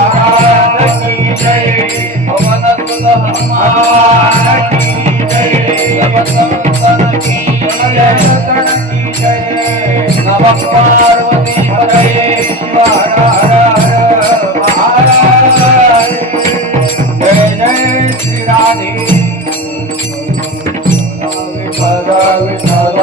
महाराज की जय। पवन सुत हनुमान की जय। सब संतन की जय। नमः पार्वती पतये शिव हर हर महाराज। जय जय श्री राधे। विठल विठल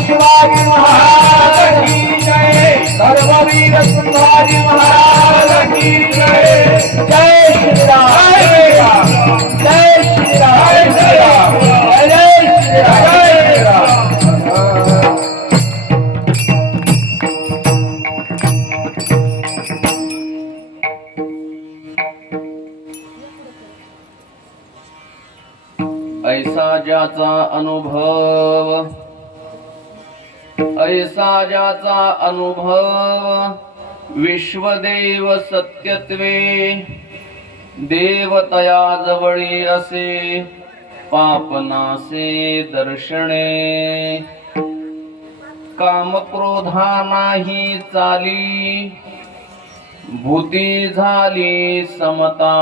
शिवाजी महाराज की जय। धर्मवीर संभाजी महाराज की जय। जय श्री राम, जय श्री राम, जय श्री राम, जय श्री राम, जय श्री राम। ऐसा ज्याचा अनुभव, ऐसा ज्याचा अनुभव विश्वदेव सत्यत्वे, देवतया जवळी असे पापनासे दर्शने। कामक्रोधा नाही चाली, भूती झाली समता,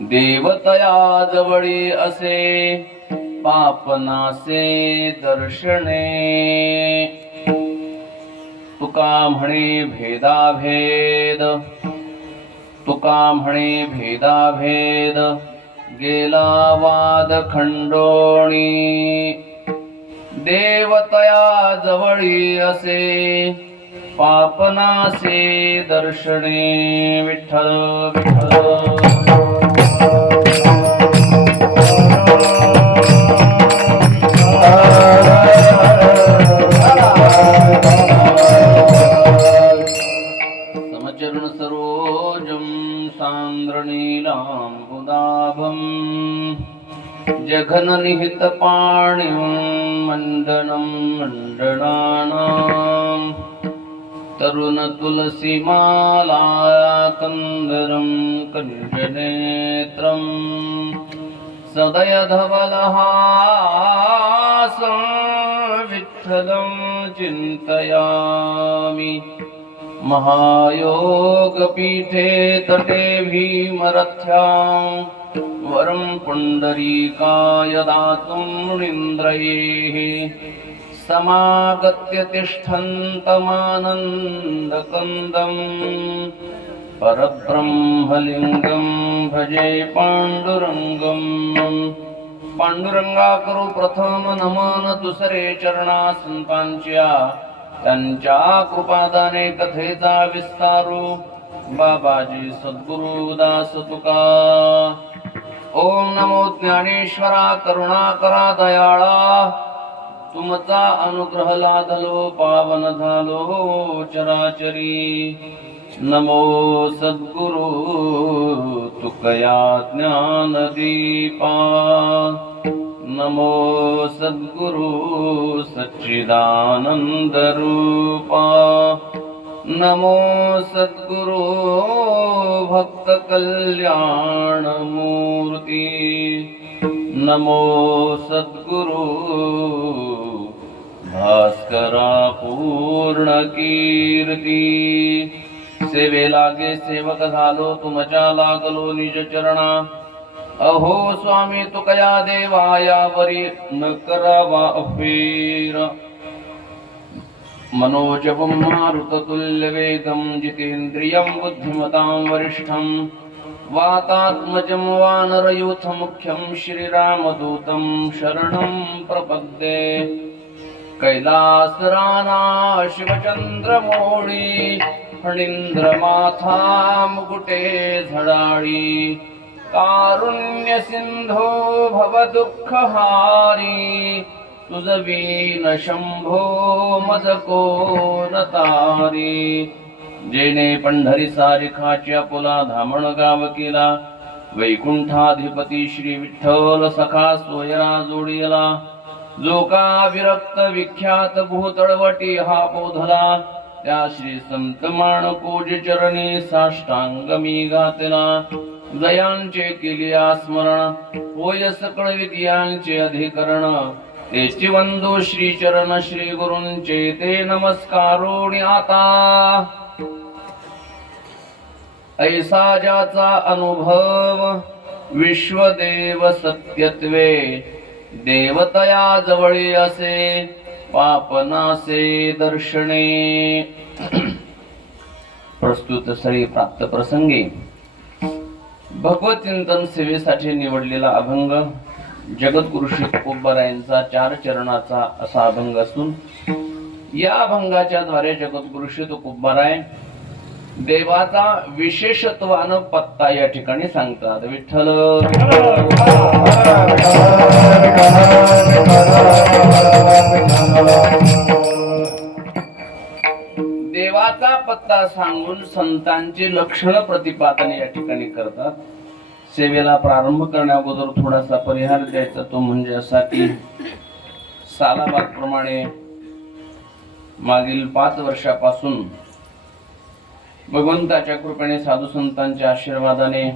देवतया जवळी असे पापनासे दर्शने। तुका म्हणे भेदाभेद, तुका म्हणे भेदाभेद, गेला वाद खंडोणी, देवतया जवळी असे पापनासे दर्शने। विठ्ठल विठ्ठल। समचरण सरोजं सान्द्रनीलाम्बुदाभं, जघननिहित पाणिं मण्डनं मण्डनानां, तरुण तुलसीमाला कंदरं कंजनेत्रं, सदय धवलहासं विठ्ठलं चिन्तयामि। महायोगपीठे तटे भीमरथ्यां, वरं पुण्डरीकाय दातुं मुनीन्द्रैः, समागत्य तिष्ठन्तमानन्दकन्दं, परब्रह्मलिङ्गं भजे पाण्डुरङ्गं। पांडुरंगा करू प्रथम नमन, दुसरे चरणा संतांच्या, त्यांच्या कृपादाने कथेचा विस्तारू, बाबाजी सद्गुरु दास तुका। ओम नमो ज्ञानेश्वरा करुणाकरा दयाळा, तुमचा अनुग्रह लादलो पावन झालो चराचरी। नमो सद्गुरु तुकया ज्ञानदीपा, नमो सद्गुरु सच्चिदानंद रूपा, नमो सद्गुरु भक्त कल्याण मूर्ती, नमो सद्गुरु भास्करा पूर्ण कीर्ती। सेवे लागे सेवक झालो, तुमच्या लागलो निज चरणा। अहो स्वामी तुकया देवाया वरी न करावा अफेर। मनोजवं मारुततुल्यवेगं, जितेन्द्रियं बुद्धिमतां वरिष्ठं, वातात्मजं वानरयूथमुख्यं, श्रीरामदूतं शरणं प्रपद्ये। कैलासराना शिवचन्द्रमौळी, फणींद्रमाथा मुकुटे झळाळी कारुण्य सिंधो भव दुःखहारी तुझवीन शंभो मज कोण तारी जेने पंढरी सारिखाच्या पुला धामण गाव केला वैकुंठाधिपती श्री विठ्ठल सखा सोयरा जोडिला जो का विरक्त विख्यात भूतळवटी हा बोधला त्या श्री संत माणकोज चरणी साष्टांग मी घातला जयांचे केले स्मरण होय सकळ विद्यांचे अधिकरण तेची वंदो श्री चरण श्री गुरूंचे ते नमस्कारोणी आता ऐसा ज्याचा अनुभव विश्वदेव सत्यत्वे देवतया जवळी असे पापनासे दर्शने प्रस्तुत सरी प्राप्त प्रसंगी भगवत चिंतन सेवेसाठी निवडलेला अभंग जगद्गुरु श्री तुकोबारायांचा 4 चरणाचा असा अभंग असून या अभंगाच्या द्वारे जगद्गुरु श्री तुकोबाराय देवाचा विशेषत्वानं पत्ता या ठिकाणी सांगतात विठ्ठल देवाचा पत्ता सांगून संतांचे लक्षण प्रतिपादन या ठिकाणी करतात. सेवेला प्रारंभ करण्या अगोदर थोडासा परिहार द्यायचा तो म्हणजे असा की सालाबाद प्रमाणे मागील 5 वर्षापासून भगवंताच्या कृपेने साधू संतांच्या आशीर्वादाने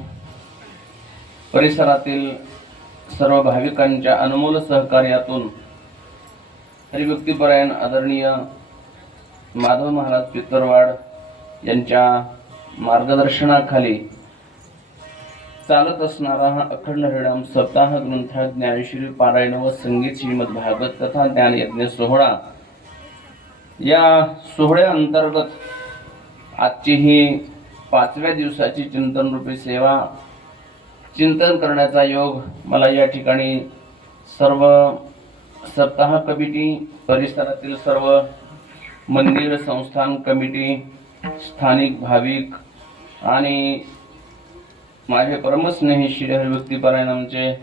परिसरातील सर्व भाविकांच्या अनमोल सहकार्यातून हरिभक्तीपरायण आदरणीय माधव महाराज पितरवाड यांच्या मार्गदर्शनाखाली चालत असणारा हा अखंड हरिनाम सप्ताह ग्रंथ ज्ञानेश्वरी पारायण व संगीत श्रीमद भागवत कथा ज्ञान यज्ञ सोहळा या सोहळ्या अंतर्गत आजची ही 5व्या दिवसाची चिंतन रूपी सेवा चिंतन करण्याचा योग मला या ठिकाणी सर्व सप्ताह कमिटी परिसरातील सर्व मंदिर संस्थान कमिटी स्थानिक भाविक आणि माझे परमस्नेही श्री हरिभक्तीपरायण आमचे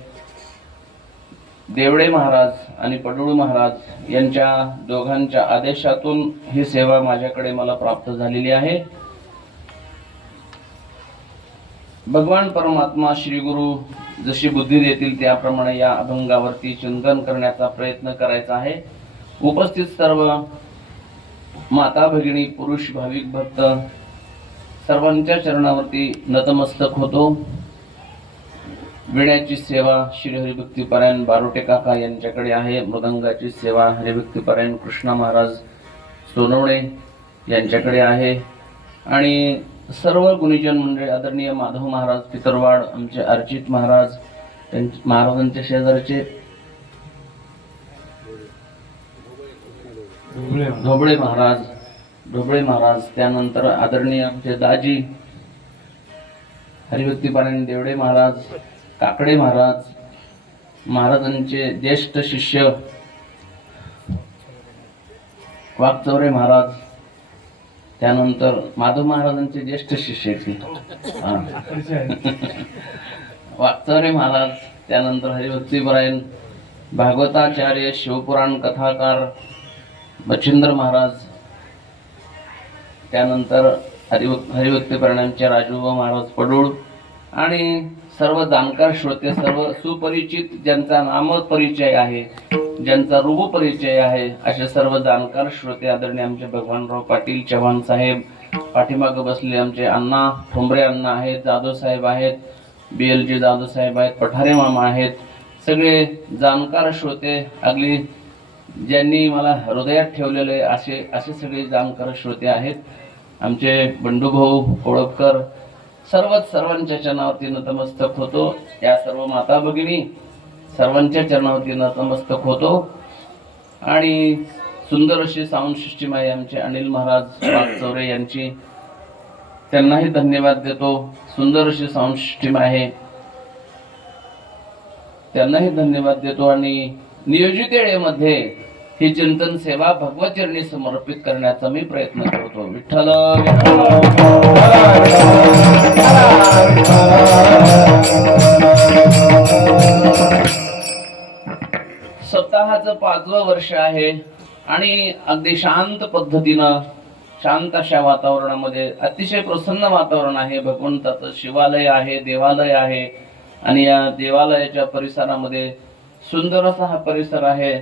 देवडे महाराज आणि पडुळ महाराज यांच्या दोघांच्या आदेशातून ही सेवा माझ्याकडे मला प्राप्त झालेली आहे. भगवान परमात्मा श्री गुरु जशी बुद्धी देतील त्याप्रमाणे या अभंगावरती चिंतन करण्याचा प्रयत्न करायचा आहे. उपस्थित सर्व माता भगिनी पुरुष भाविक भक्त सर्वांच्या चरणावरती नतमस्तक होतो. विण्याची सेवा श्री हरिभक्तीपरायण बारोटे काका यांच्याकडे आहे. मृदंगाची सेवा हरिभक्तीपरायण कृष्णा महाराज सोनवणे यांच्याकडे आहे. आणि सर्व गुणीजन मंडळी आदरणीय माधव महाराज पितरवाड आमचे अर्चित महाराज महाराजांच्या शेजारचे ढोबळे महाराज त्यानंतर आदरणीय आमचे दाजी हरिभक्तीपरायण देवडे महाराज काकडे महाराज महाराजांचे ज्येष्ठ शिष्य वाघचौरे महाराज त्यानंतर माधव महाराजांचे ज्येष्ठ शिष्य वाघचौरे महाराज त्यानंतर हरिभक्तीपरायण भागवताचार्य शिवपुराण कथाकार बचिंद्र महाराज त्यानंतर हरिभक्तीपरायणांचे राजू महाराज पडुळ आणि सर्व जाणकार श्रोते सर्व सुपरिचित ज्यांचा नाम परिचय आहे ज्यांचा रूप परिचय आहे असे सर्व जाणकार श्रोते आदरणीय आमचे भगवानराव पाटील चव्हाण साहेब पाठीमागे बसले आमचे अण्णा ठोंबरे अण्णा आहेत जाधव साहेब आहेत BLG जाधव साहेब आहेत पठारे मामा आहेत सगळे जाणकार श्रोते अगदी ज्यांनी मला हृदयात ठेवलेले असे सगळे जाणकार श्रोते आहेत. आमचे बंडूभाऊ कोळपकर सर्वांच्या चरणावरती नतमस्तक होतो. या सर्व माता भगिनी सर्वांच्या चरणावरती नतमस्तक होतो. आणि सुंदर अशी साऊंड सिस्टीम आहे आमचे अनिल महाराज वाघचौरे यांची त्यांनाही धन्यवाद देतो. सुंदर अशी साऊंड सिस्टीम आहे त्यांनाही धन्यवाद देतो. आणि नियोजित वेळेमध्ये ही चिंतन सेवा भगवतचरणी समर्पित करण्याचा मी प्रयत्न करतो. विठ्ठल सप्ताहाचं 5वं वर्ष आहे आणि अगदी शांत पद्धतीनं शांत अशा वातावरणामध्ये अतिशय प्रसन्न वातावरण आहे. भगवंताचं शिवालय आहे, देवालय आहे आणि या देवालयाच्या परिसरामध्ये सुंदर असा हा परिसर आहे.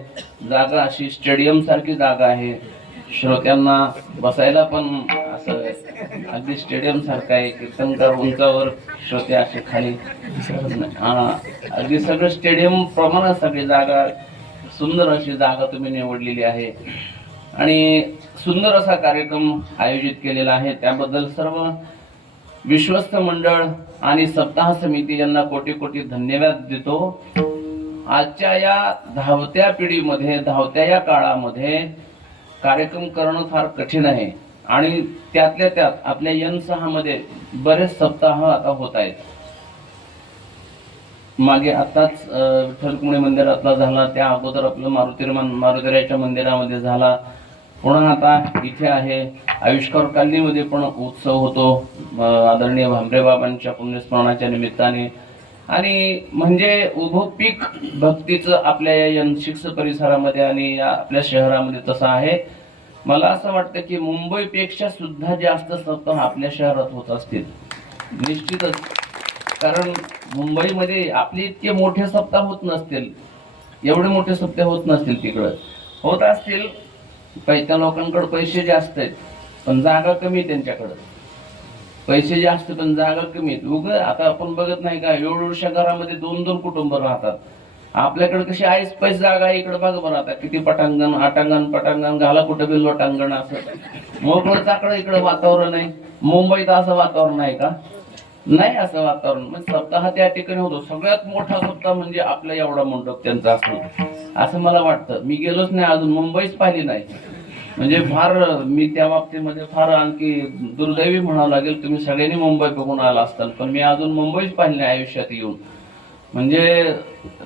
जागा अशी स्टेडियम सारखी जागा आहे. श्रोत्यांना बसायला पण असं अगदी स्टेडियम सारखं आहे. कीर्तनकार उंचावर, श्रोते असे खाली. अगदी सगळं स्टेडियम प्रमाणात सगळी जागा, सुंदर अशी जागा तुम्ही निवडलेली आहे आणि सुंदर असा कार्यक्रम आयोजित केलेला आहे. त्याबद्दल सर्व विश्वस्त मंडळ आणि सप्ताह समिती यांना कोटी कोटी धन्यवाद देतो. आजच्या या धावत्या पिढीमध्ये, धावत्या या काळामध्ये कार्यक्रम करणं फार कठीण आहे आणि त्यातल्या त्यात आपल्या N6 मध्ये बरेच सप्ताह आता होत आहेत. मागे आताच विठ्ठल रुक्मिणी मंदिरातला झाला, त्या अगोदर आपलं मारुतीराच्या मंदिरामध्ये झाला, पुन्हा आता इथे आहे. आविष्कार कालनीमध्ये पण उत्सव होतो आदरणीय भांबरे बाबांच्या पुण्यस्मरणाच्या निमित्ताने. आणि म्हणजे उभं पीक भक्तीचं आपल्या या N6 परिसरामध्ये आणि या आपल्या शहरामध्ये तसं आहे. मला असं वाटतं की मुंबईपेक्षा सुद्धा जास्त सप्ताह आपल्या शहरात होत असतील निश्चितच. कारण मुंबईमध्ये आपले इतके मोठे सप्ताह होत नसतील, एवढे मोठे सप्ताह होत नसतील. तिकडं होत असतील. त्या लोकांकडे पैसे जास्त आहेत पण जागा कमी, त्यांच्याकडं पैसे जास्त पण जागा कमी आहेत. उग आता आपण बघत नाही का, एवढ्या घरामध्ये 2-2 कुटुंब राहतात. आपल्याकडे कशी आईस पैस जागा आहे. इकडे बघ बरं आता किती पटांगण, पटांगण घाला कुठं बी लोटांगण, असं मोकळं चाकळं इकडं वातावरण आहे. मुंबईत असं वातावरण आहे का? नाही असं वातावरण. म्हणजे सप्ताह त्या ठिकाणी होतो. सगळ्यात मोठा सप्ताह म्हणजे आपला एवढा मंडप त्यांचा असतो असं मला वाटतं. मी गेलोच नाही अजून, मुंबईच पाहिली नाही. म्हणजे फार मी त्या बाबतीमध्ये फार आणखी दुर्दैवी म्हणावं लागेल. तुम्ही सगळ्यांनी मुंबई बघून आला असताल पण मी अजून मुंबईच पाहिली नाही आयुष्यात येऊन. म्हणजे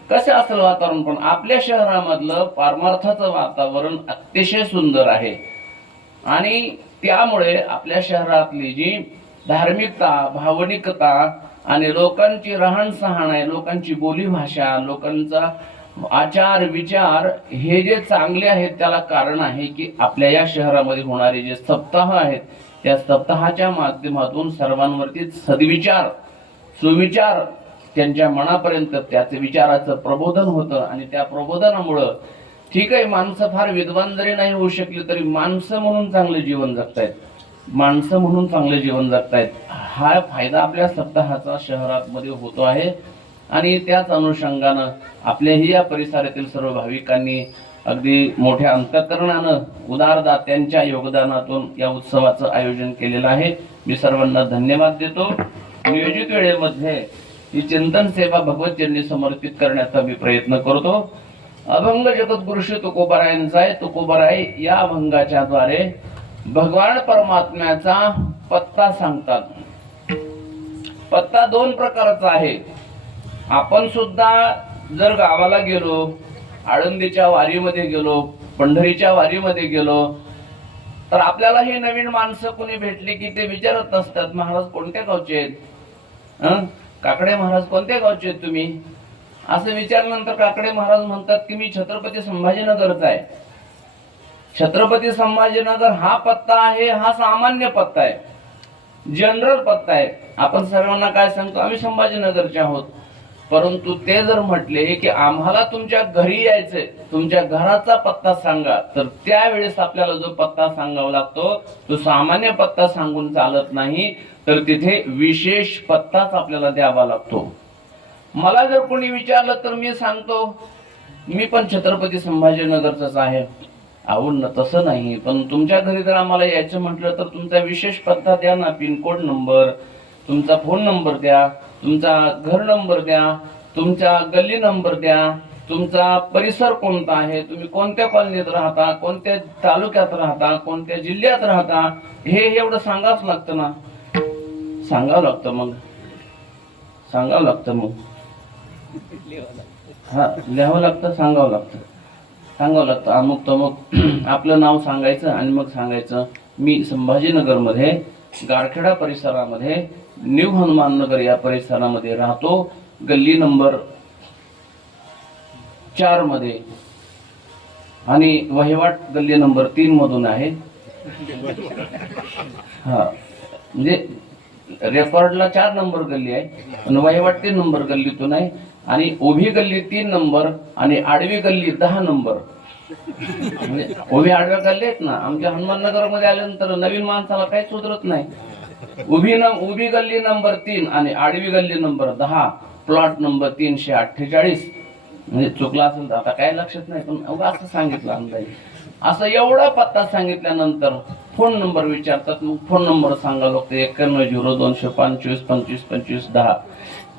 कसं असेल वातावरण. पण आपल्या शहरामधलं पारमार्थाचं वातावरण अतिशय सुंदर आहे आणि त्यामुळे आपल्या शहरातली जी धार्मिकता, भावनिकता आणि लोकांची राहणसहाण आहे, लोकांची बोली भाषा, लोकांचा आचार विचार हे जे चांगले आहेत त्याला कारण आहे की आपल्या या शहरामध्ये होणारे जे सप्ताह आहेत त्या सप्ताहाच्या माध्यमातून सर्वांवरती सद्विचार, सुविचार त्यांच्या मनापर्यंत त्याचे विचाराचं प्रबोधन होतं आणि त्या प्रबोधनामुळं ठीक आहे माणसं फार विद्वान जरी नाही होऊ शकली तरी माणसं म्हणून चांगले जीवन जगतायत, माणसं म्हणून चांगले जीवन जगतायत. हा फायदा आपल्या सप्ताहाचा शहरामध्ये होतो आहे आणि त्याच अनुषंगानं आपल्याही या परिसरातील सर्व भाविकांनी अगदी मोठ्या अंतःकरणानं उदारदात्यांच्या योगदानातून या उत्सवाचं आयोजन केलेलं आहे. मी सर्वांना धन्यवाद देतो. नियोजित वेळेमध्ये ही चिंतन सेवा भगवतचरणी समर्पित करण्याचा मी प्रयत्न करतो. अभंग जगद्गुरु श्री तुकोबारायांचा आहे. तुकोबाराय या अभंगाच्या द्वारे भगवान परमात्म्याचा पत्ता सांगतात. पत्ता 2 प्रकारचा आहे. आपण सुद्धा जर गावाला गेलो, आळंदीच्या वारीमध्ये गेलो, पंढरीच्या वारीमध्ये गेलो तर आपल्याला हे नवीन माणसं कोणी भेटली की ते विचारत असतात, महाराज कोणत्या गावचे आहेत? काकडे महाराज कोणत्या गावचे आहेत तुम्ही? असं विचारल्यानंतर काकडे महाराज म्हणतात की मी छत्रपती संभाजीनगरचा आहे. छत्रपती संभाजीनगर हा पत्ता आहे, हा सामान्य पत्ता आहे, जनरल पत्ता आहे. आपण सर्वांना काय सांगतो, आम्ही संभाजीनगरचे आहोत. परंतु ते जर म्हटले की आम्हाला तुमच्या घरी यायचंय, तुमच्या घराचा पत्ता सांगा, तर त्यावेळेस आपल्याला जो पत्ता सांगावा लागतो तो सामान्य पत्ता सांगून चालत नाही, तर तिथे विशेष पत्ताच आपल्याला द्यावा लागतो. मला जर कोणी विचारलं तर मी सांगतो मी पण छत्रपती संभाजीनगरचाच आहे. आवड तसं नाही, पण तुमच्या घरी जर आम्हाला यायचं म्हटलं तर तुमचा विशेष पत्ता द्या ना, पिनकोड नंबर, तुमचा फोन नंबर द्या, तुमचा घर नंबर द्या, तुमचा गल्ली नंबर द्या, तुमचा परिसर कोणता आहे, तुम्ही कोणत्या कॉलनीत राहता, कोणत्या तालुक्यात राहता, कोणत्या जिल्ह्यात राहता, हे एवढं सांगावंच लागतं ना. सांगावं लागतं मग, सांगावं लागतं मग, हा लिहावं लागतं, सांगावं लागतं. सांगावं लागतं अमुक तमुक आपलं नाव सांगायचं आणि मग सांगायचं मी संभाजीनगरमध्ये गारखेडा परिसरामध्ये न्यू हनुमाननगर या परिसरामध्ये राहतो, गल्ली नंबर 4 मध्ये आणि वहिवाट गल्ली नंबर 3 मधून आहे. हा म्हणजे रेकॉर्डला 4 नंबर गल्ली आहे आणि वहिवाट 3 नंबर गल्लीतून आहे आणि उभी गल्ली 3 नंबर आणि आडवी गल्ली 10 नंबर. म्हणजे उभी आडव्या गल्ली आहेत ना आमच्या हनुमाननगर मध्ये आल्यानंतर नवीन माणसाला काही सुधरत नाही. उभी गल्ली नंबर 3 आणि आडवी गल्ली नंबर 10, प्लॉट नंबर 348. म्हणजे चुकला असेल तर आता काय लक्षात नाही पण असं सांगितलं अंदाजे. असं एवढा पत्ता सांगितल्यानंतर फोन नंबर विचारतात. मग फोन नंबर सांगावं लागतो 910225252510.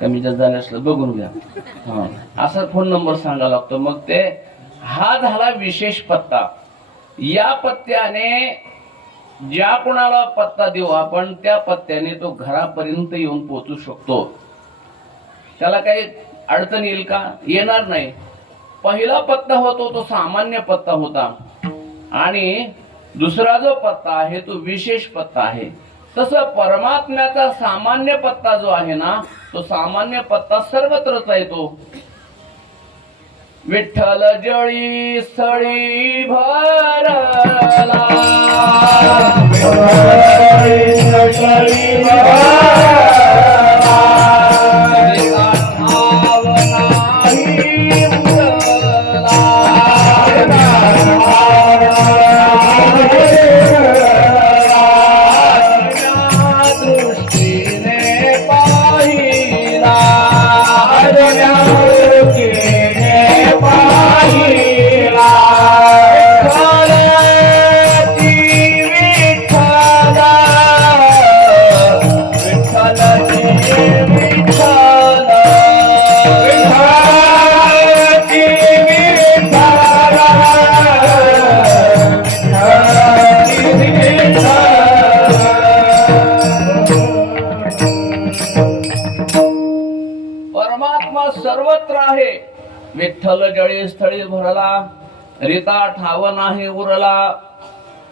कमी जास्त झाले असलं बघून घ्या. हा असा फोन नंबर सांगावा लागतो. मग ते हा झाला विशेष पत्ता. या पत्त्याने ज्या कोणाला पत्ता देऊ आपण त्या पत्त्याने तो घरापर्यंत येऊन पोहोचू शकतो. त्याला काही अडचण येईल का? येणार नाही. पहिला पत्ता होतो तो सामान्य पत्ता होता आणि दुसरा जो पत्ता आहे तो विशेष पत्ता आहे. तसं परमात्म्याचा सामान्य पत्ता जो आहे ना तो सामान्य पत्ता सर्वत्रच येतो. विठ्ठल जळी सळी भरला सर्वत्र आहे. विठ्ठल जळी स्थळी भरला रीता ठाव नाही उरला.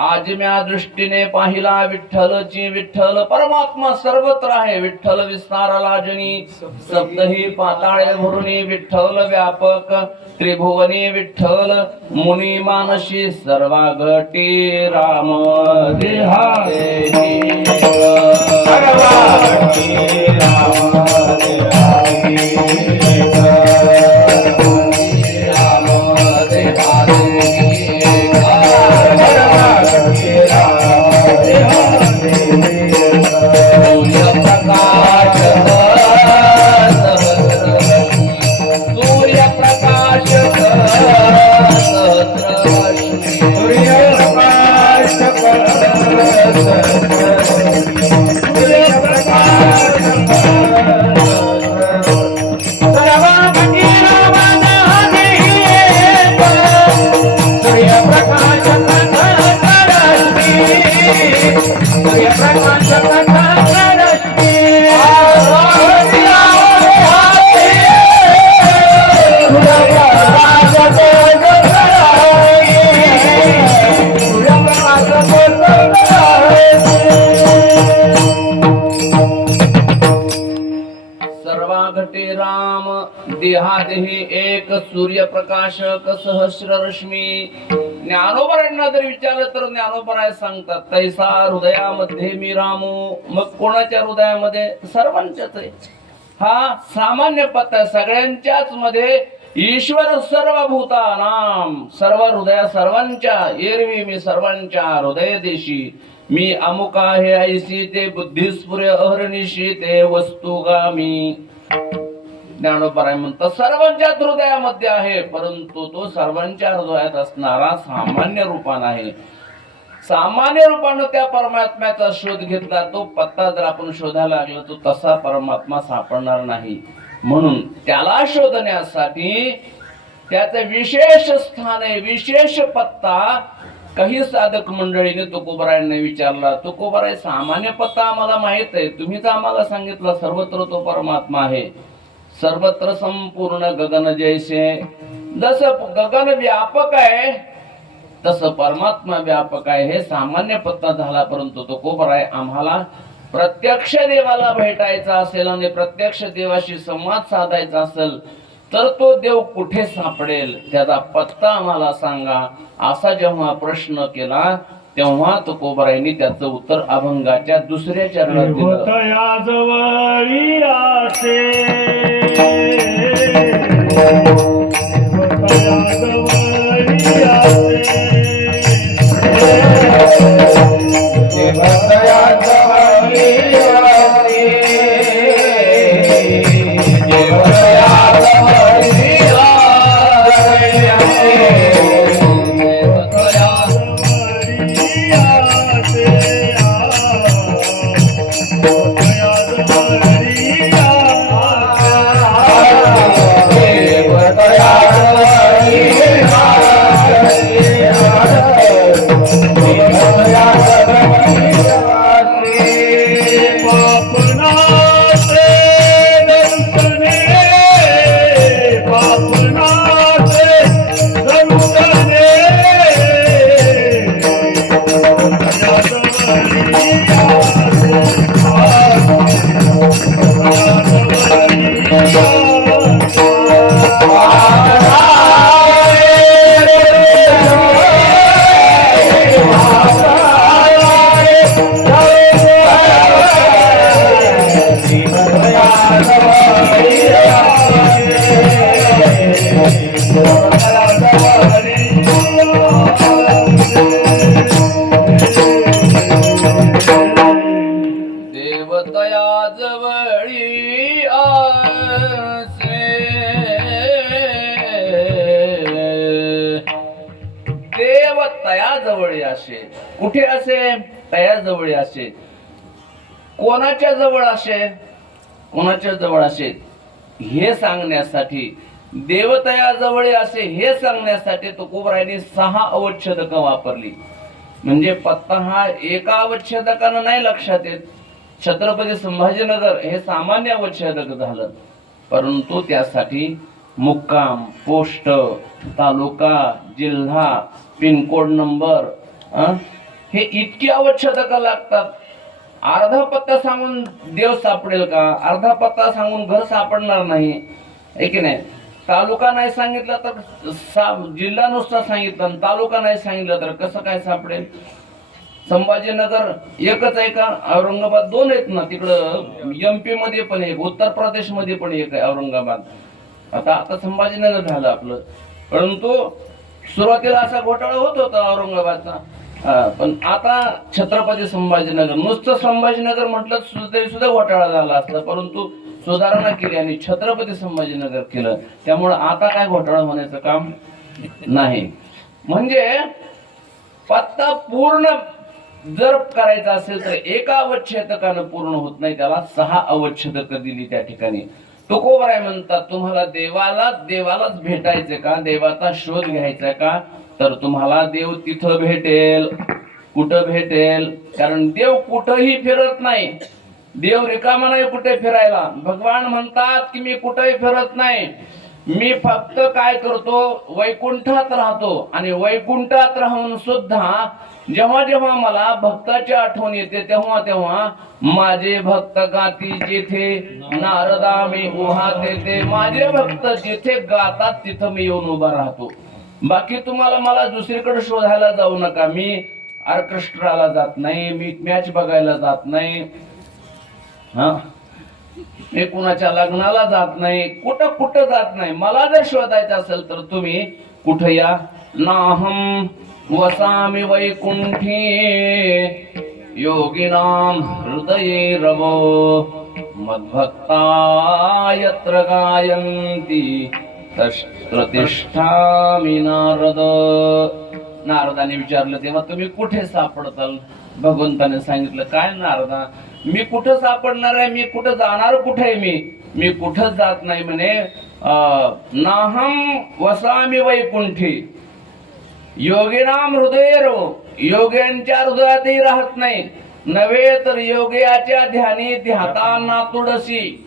आजम्या दृष्टीने पाहिला विठ्ठलची विठ्ठल. परमात्मा सर्वत्र आहे. विठ्ठल विस्तारला जनी सप्तही पाताळे भरुनी. विठ्ठल व्यापक त्रिभुवनी. विठ्ठल मुनी मानसी सर्वा गटी राम देहादेवी. देहादेही एक सूर्यप्रकाशक सहस्र रश्मी. ज्ञानोबरांना जर विचारलं तर ज्ञानोबराय सांगतात तैसा हृदयामध्ये मी रामू. मग कोणाच्या हृदयामध्ये? सर्वांच्याच आहे. हा सामान्य पत्ता सगळ्यांच्याच मध्ये. ईश्वर सर्व भूतानाम सर्व हृदया सर्वांच्या. एरवी मी सर्वांच्या हृदय देशी. मी अमुक आहे ऐसी ते बुद्धिस्फुर्य अहर्निशी ते वस्तुगामी. ज्ञानोबराय म्हणतात सर्वांच्याच हृदयामध्ये आहे परंतु तो सर्वांच्या हृदयात असणारा सामान्य रूपान आहे. सामान्य रूपानं त्या परमात्म्याचा शोध घेतला तो पत्ता जर आपण शोधायला लागलो तो तसा परमात्मा सापडणार नाही. म्हणून त्याला शोधण्यासाठी त्याचं विशेष स्थान आहे, विशेष पत्ता. काही साधक मंडळीने तुकोबरायांना विचारला, तुकोबराय सामान्य पत्ता आम्हाला माहित आहे, तुम्हीच आम्हाला सांगितलं सर्वत्र तो परमात्मा आहे. सर्वत्र संपूर्ण गगन जैसे जसं गगन व्यापक आहे तसं परमात्मा व्यापक आहे. हे सामान्य पत्ता झाला, परंतु तो कोपराय आम्हाला प्रत्यक्ष देवाला भेटायचा असेल आणि प्रत्यक्ष देवाशी संवाद साधायचा असेल तर तो देव कुठे सापडेल, त्याचा पत्ता आम्हाला सांगा, असा जेव्हा प्रश्न केला तेव्हा तो कोबराईने त्याचं उत्तर अभंगाच्या दुसऱ्या चरणात दिलं. जवळी आसे देवतया जवळी आसे, देव तया जवळी असे. कुठे असे? तया जवळी असे. कोणाच्या जवळ असे? कोणाच्या जवळ असे हे सांगण्यासाठी, देवतया जवळ असे हे सांगण्यासाठी तुकोबरायांनी 6 अवच्छेदक वापरली. म्हणजे पत्ता हा एका अवच्छेदकानं नाही लक्षात येत. छत्रपती संभाजीनगर हे सामान्य अवच्छेदक झालं, परंतु त्यासाठी मुक्काम, पोस्ट, तालुका, जिल्हा, पिनकोड नंबर हे इतकी अवच्छेदक लागतात. अर्धा पत्ता सांगून देव सापडेल का? अर्धा पत्ता सांगून घर सापडणार नाही, आहे की नाही? तालुका नाही सांगितलं तर जिल्हा नुसता सांगितलं, तालुका नाही सांगितलं तर कसं काय सापडेल? संभाजीनगर एकच आहे का? औरंगाबाद 2 आहेत ना. तिकडं MP मध्ये पण एक, उत्तर प्रदेश मध्ये पण एक आहे औरंगाबाद. आता संभाजीनगर झालं आपलं, परंतु सुरुवातीला असा घोटाळा होत होता औरंगाबादचा. पण आता छत्रपती संभाजीनगर, नुसतं संभाजीनगर म्हटलं तरी सुद्धा घोटाळा झाला असता, परंतु सुधारणा केली आणि छत्रपती संभाजीनगर केलं, त्यामुळे आता काय घोटाळा होण्याचं काम नाही. म्हणजे पत्ता पूर्ण जर करायचा असेल तर एका अवच्छेदकानं पूर्ण होत नाही, त्याला 6 अवच्छेदक दिली त्या ठिकाणी. तुकोबराय म्हणतात तुम्हाला देवालाच भेटायचं का, देवाचा शोध घ्यायचा का, तर तुम्हाला देव तिथं भेटेल. कुठं भेटेल? कारण देव कुठंही फिरत नाही, देव रिकामा नाही कुठे फिरायला. भगवान म्हणतात की मी कुठेही फिरत नाही, मी फक्त काय करतो, वैकुंठात राहतो. आणि वैकुंठात राहून सुद्धा जेव्हा जेव्हा मला भक्ताची आठवण येते तेव्हा तेव्हा माझे भक्त गाती जिथे नारदा मी उभा तेथे, माझे भक्त जिथे गातात तिथं मी येऊन उभा राहतो. बाकी तुम्हाला मला दुसरीकडे शोधायला जाऊ नका. मी ऑर्केस्ट्राला जात नाही, मी मॅच बघायला जात नाही, मी कुणाच्या लग्नाला जात नाही, कुठं जात नाही. मला जर शोधायचं असेल तर तुम्ही कुठं या. नाहम वसामि वैकुंठी योगिनाम हृदये रवो, मद्भक्ता यत्र गायन्ति तत्र तिष्ठामि नारद. नारदाने विचारलं तेव्हा तुम्ही कुठे सापडताल? भगवंताने सांगितलं काय नारदा, मी कुठं सापडणार आहे, मी कुठं जाणार, कुठे आहे मी कुठं जात नाही म्हणे. नाहम वसामि वैकुंठी योगिनाम हृदयेरो, योग्यांच्या हृदयातही राहत नाही, नव्हे तर योग्याच्या ध्यानी ध्याताना तुडसी.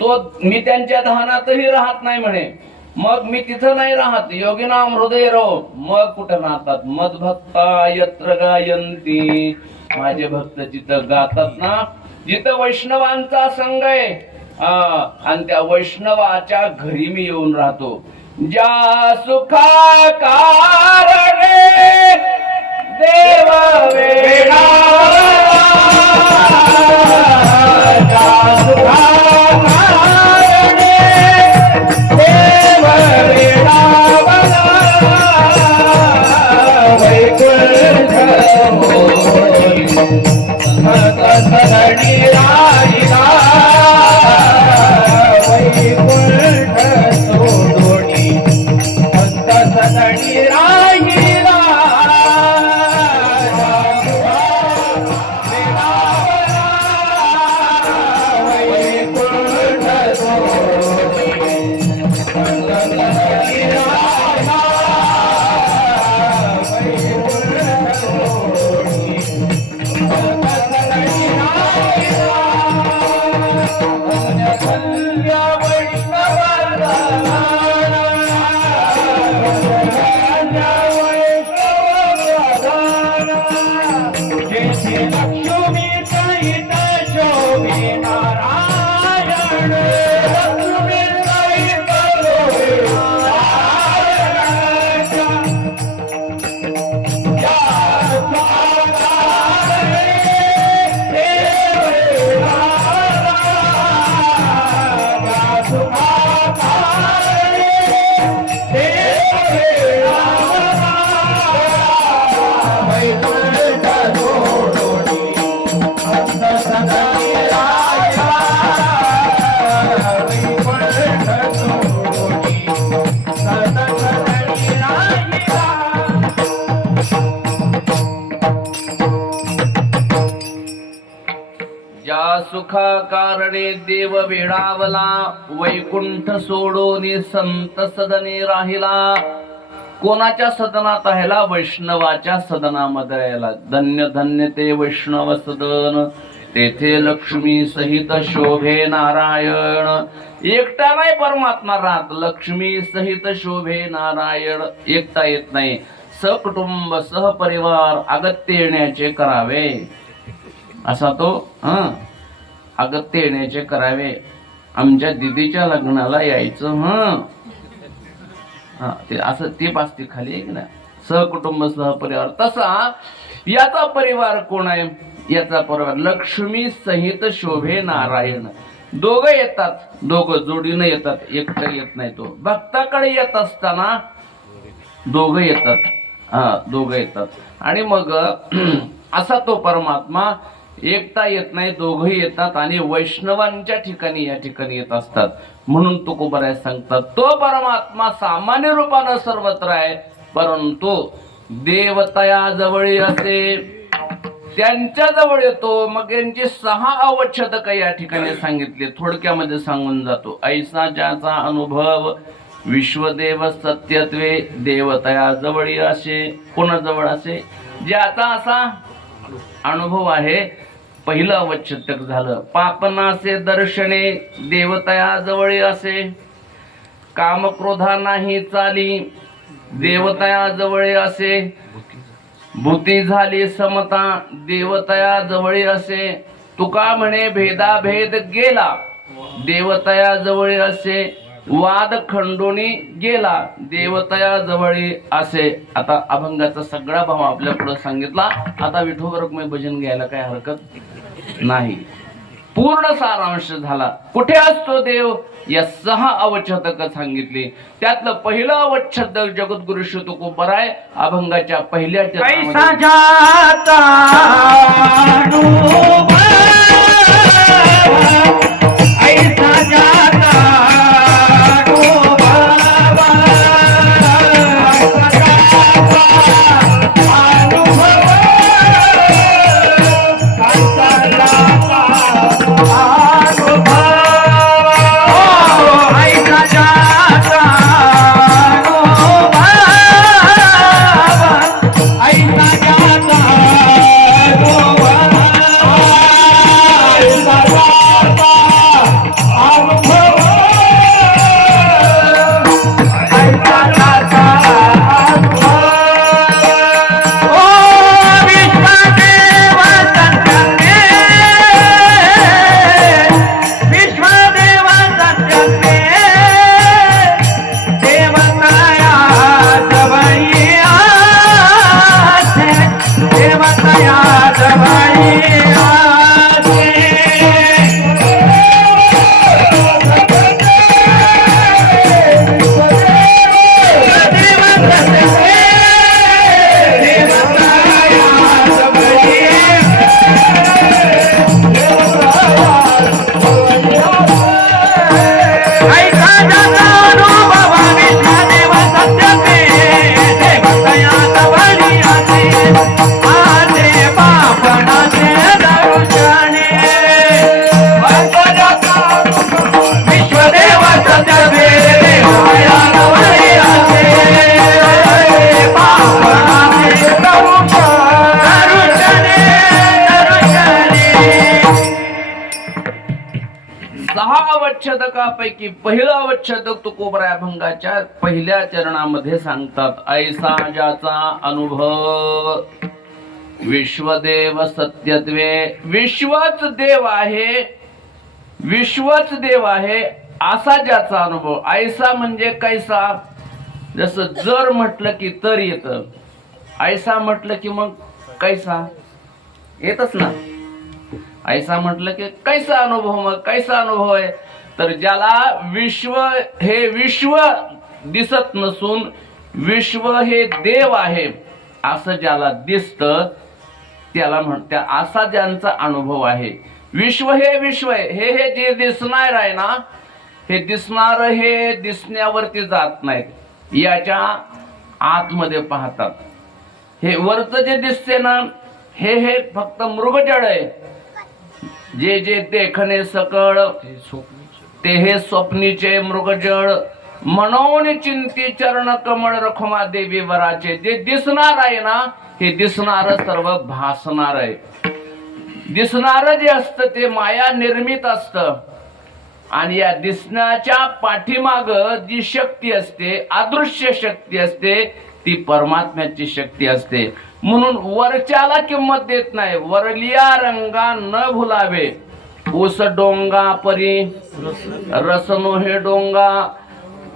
तो मी त्यांच्या ध्यानातही राहत नाही म्हणे. मग मी तिथं नाही राहत, योगिनाम हृदय रो. मग कुठं राहतात? मदभक्ता यत्र गायंती, माझे भक्त जिथं गातात ना, जिथं वैष्णवांचा संघ आहे, आणि त्या वैष्णवाच्या घरी मी येऊन राहतो. ज्या सुखा कारणे देव वेळा, सुखा कारणे देव वेळावला, वैकुंठ सोडून संत सदनी राहिला. कोणाच्या सदनात राहिला? वैष्णवाच्या सदनामध्ये राहिला. धन्य धन्य ते वैष्णव सदन, तेथे लक्ष्मी सहित शोभे नारायण. एकटा नाही परमात्मा राहत, लक्ष्मी सहित शोभे नारायण. एकटा येत नाही, सकुटुंब सहपरिवार अगत्य येण्याचे करावे. असा तो अगत्य येण्याचे करावे. आमच्या दिदीच्या लग्नाला यायचं. ते असं ते पाचती खाली आहे की ना, सहकुटुंब सहपरिवार. तसा याचा परिवार कोण आहे? याचा परिवार लक्ष्मी सहित शोभे नारायण. दोघं येतात, दोघं जोडीनं येतात, एकटं येत नाही. तो भक्ताकडे येत असताना दोघं येतात, दोघं येतात. आणि मग असा तो परमात्मा एकटा येत नाही, दोघही येतात आणि वैष्णवांच्या ठिकाणी या ठिकाणी येत असतात. म्हणून तुकोबराय सांगतात, तो परमात्मा सामान्य रूपानं सर्वत्र आहे, परंतु देवतया जवळी असे त्यांच्या जवळ येतो. मग यांची 6 अवच्छेदक या ठिकाणी सांगितले, थोडक्यामध्ये सांगून जातो. ऐसा ज्याचा अनुभव विश्वदेव सत्यत्वे देवतया जवळी असे. कोणाजवळ असे? ज्याचा असा अनुभव आहे. पहिलं अवच्छेदक झालं. पापनासे दर्शने देवतया जवळी असे. कामक्रोधा नाही चाली देवतया जवळी असे. भूती झाली समता देवतया जवळी असे. तुका म्हणे भेदाभेद गेला देवतया जवळी असे. वाद खंडोनी गेला देवतया जवळी असे. आता अभंगाचा सगळा भाव आपल्या पुढे सांगितला. आता विठोबा रुक्मिणी भजन घ्यायला काय हरकत नाही. पूर्ण सारांश झाला. कुठे असतो देव? या 6 अवच्छेदक सांगितले. त्यातलं पहिलं अवच्छेदक जगद्गुरु श्री तुकोबराय अभंगाच्या पहिल्या कैसा जाता ऐसा जाता Bye. अवच्छेदकापैकी पहिलं अवच्छेदक तुकोबराय अभंगाच्या पहिल्या चरणामध्ये सांगतात. ऐसा ज्याचा अनुभव विश्वदेव सत्यत्वे, विश्वच देव आहे, विश्वच देव आहे असा ज्याचा अनुभव. ऐसा म्हणजे कैसा, जसं जर म्हटलं की तर येतं, ऐसा म्हटलं की मग कैसा येतच ना. ऐसा म्हटलं की कैसा अनुभव, मग कैसा अनुभव आहे, तर ज्याला विश्व हे विश्व दिसत नसून विश्व हे देव आहे असं ज्याला दिसतं त्याला त्या असा ज्यांचा अनुभव आहे. विश्व हे विश्व आहे, हे जे दिसणार आहे ना, हे दिसणार हे दिसण्यावरती जात नाहीत, याच्या आतमध्ये पाहतात. हे वरचं जे दिसते ना हे फक्त मृगजळ आहे. जे जे देखणे सकळ ते हे स्वप्नीचे मृगजळ, मनोनी चिंती चरण कमळ रखुमा देवी वराचे. जे दिसणार आहे ना हे दिसणार सर्व भासणार आहे. दिसणार जे असतं ते माया निर्मित असतं आणि या दिसण्याच्या पाठीमाग जी शक्ती असते, अदृश्य शक्ती असते, ती परमात्म्याची शक्ती असते. म्हणून वरच्याला किंमत देत नाही. वरलिया रंगा न भुलावे, ऊस डोंगा परी रसनो हे डोंगा.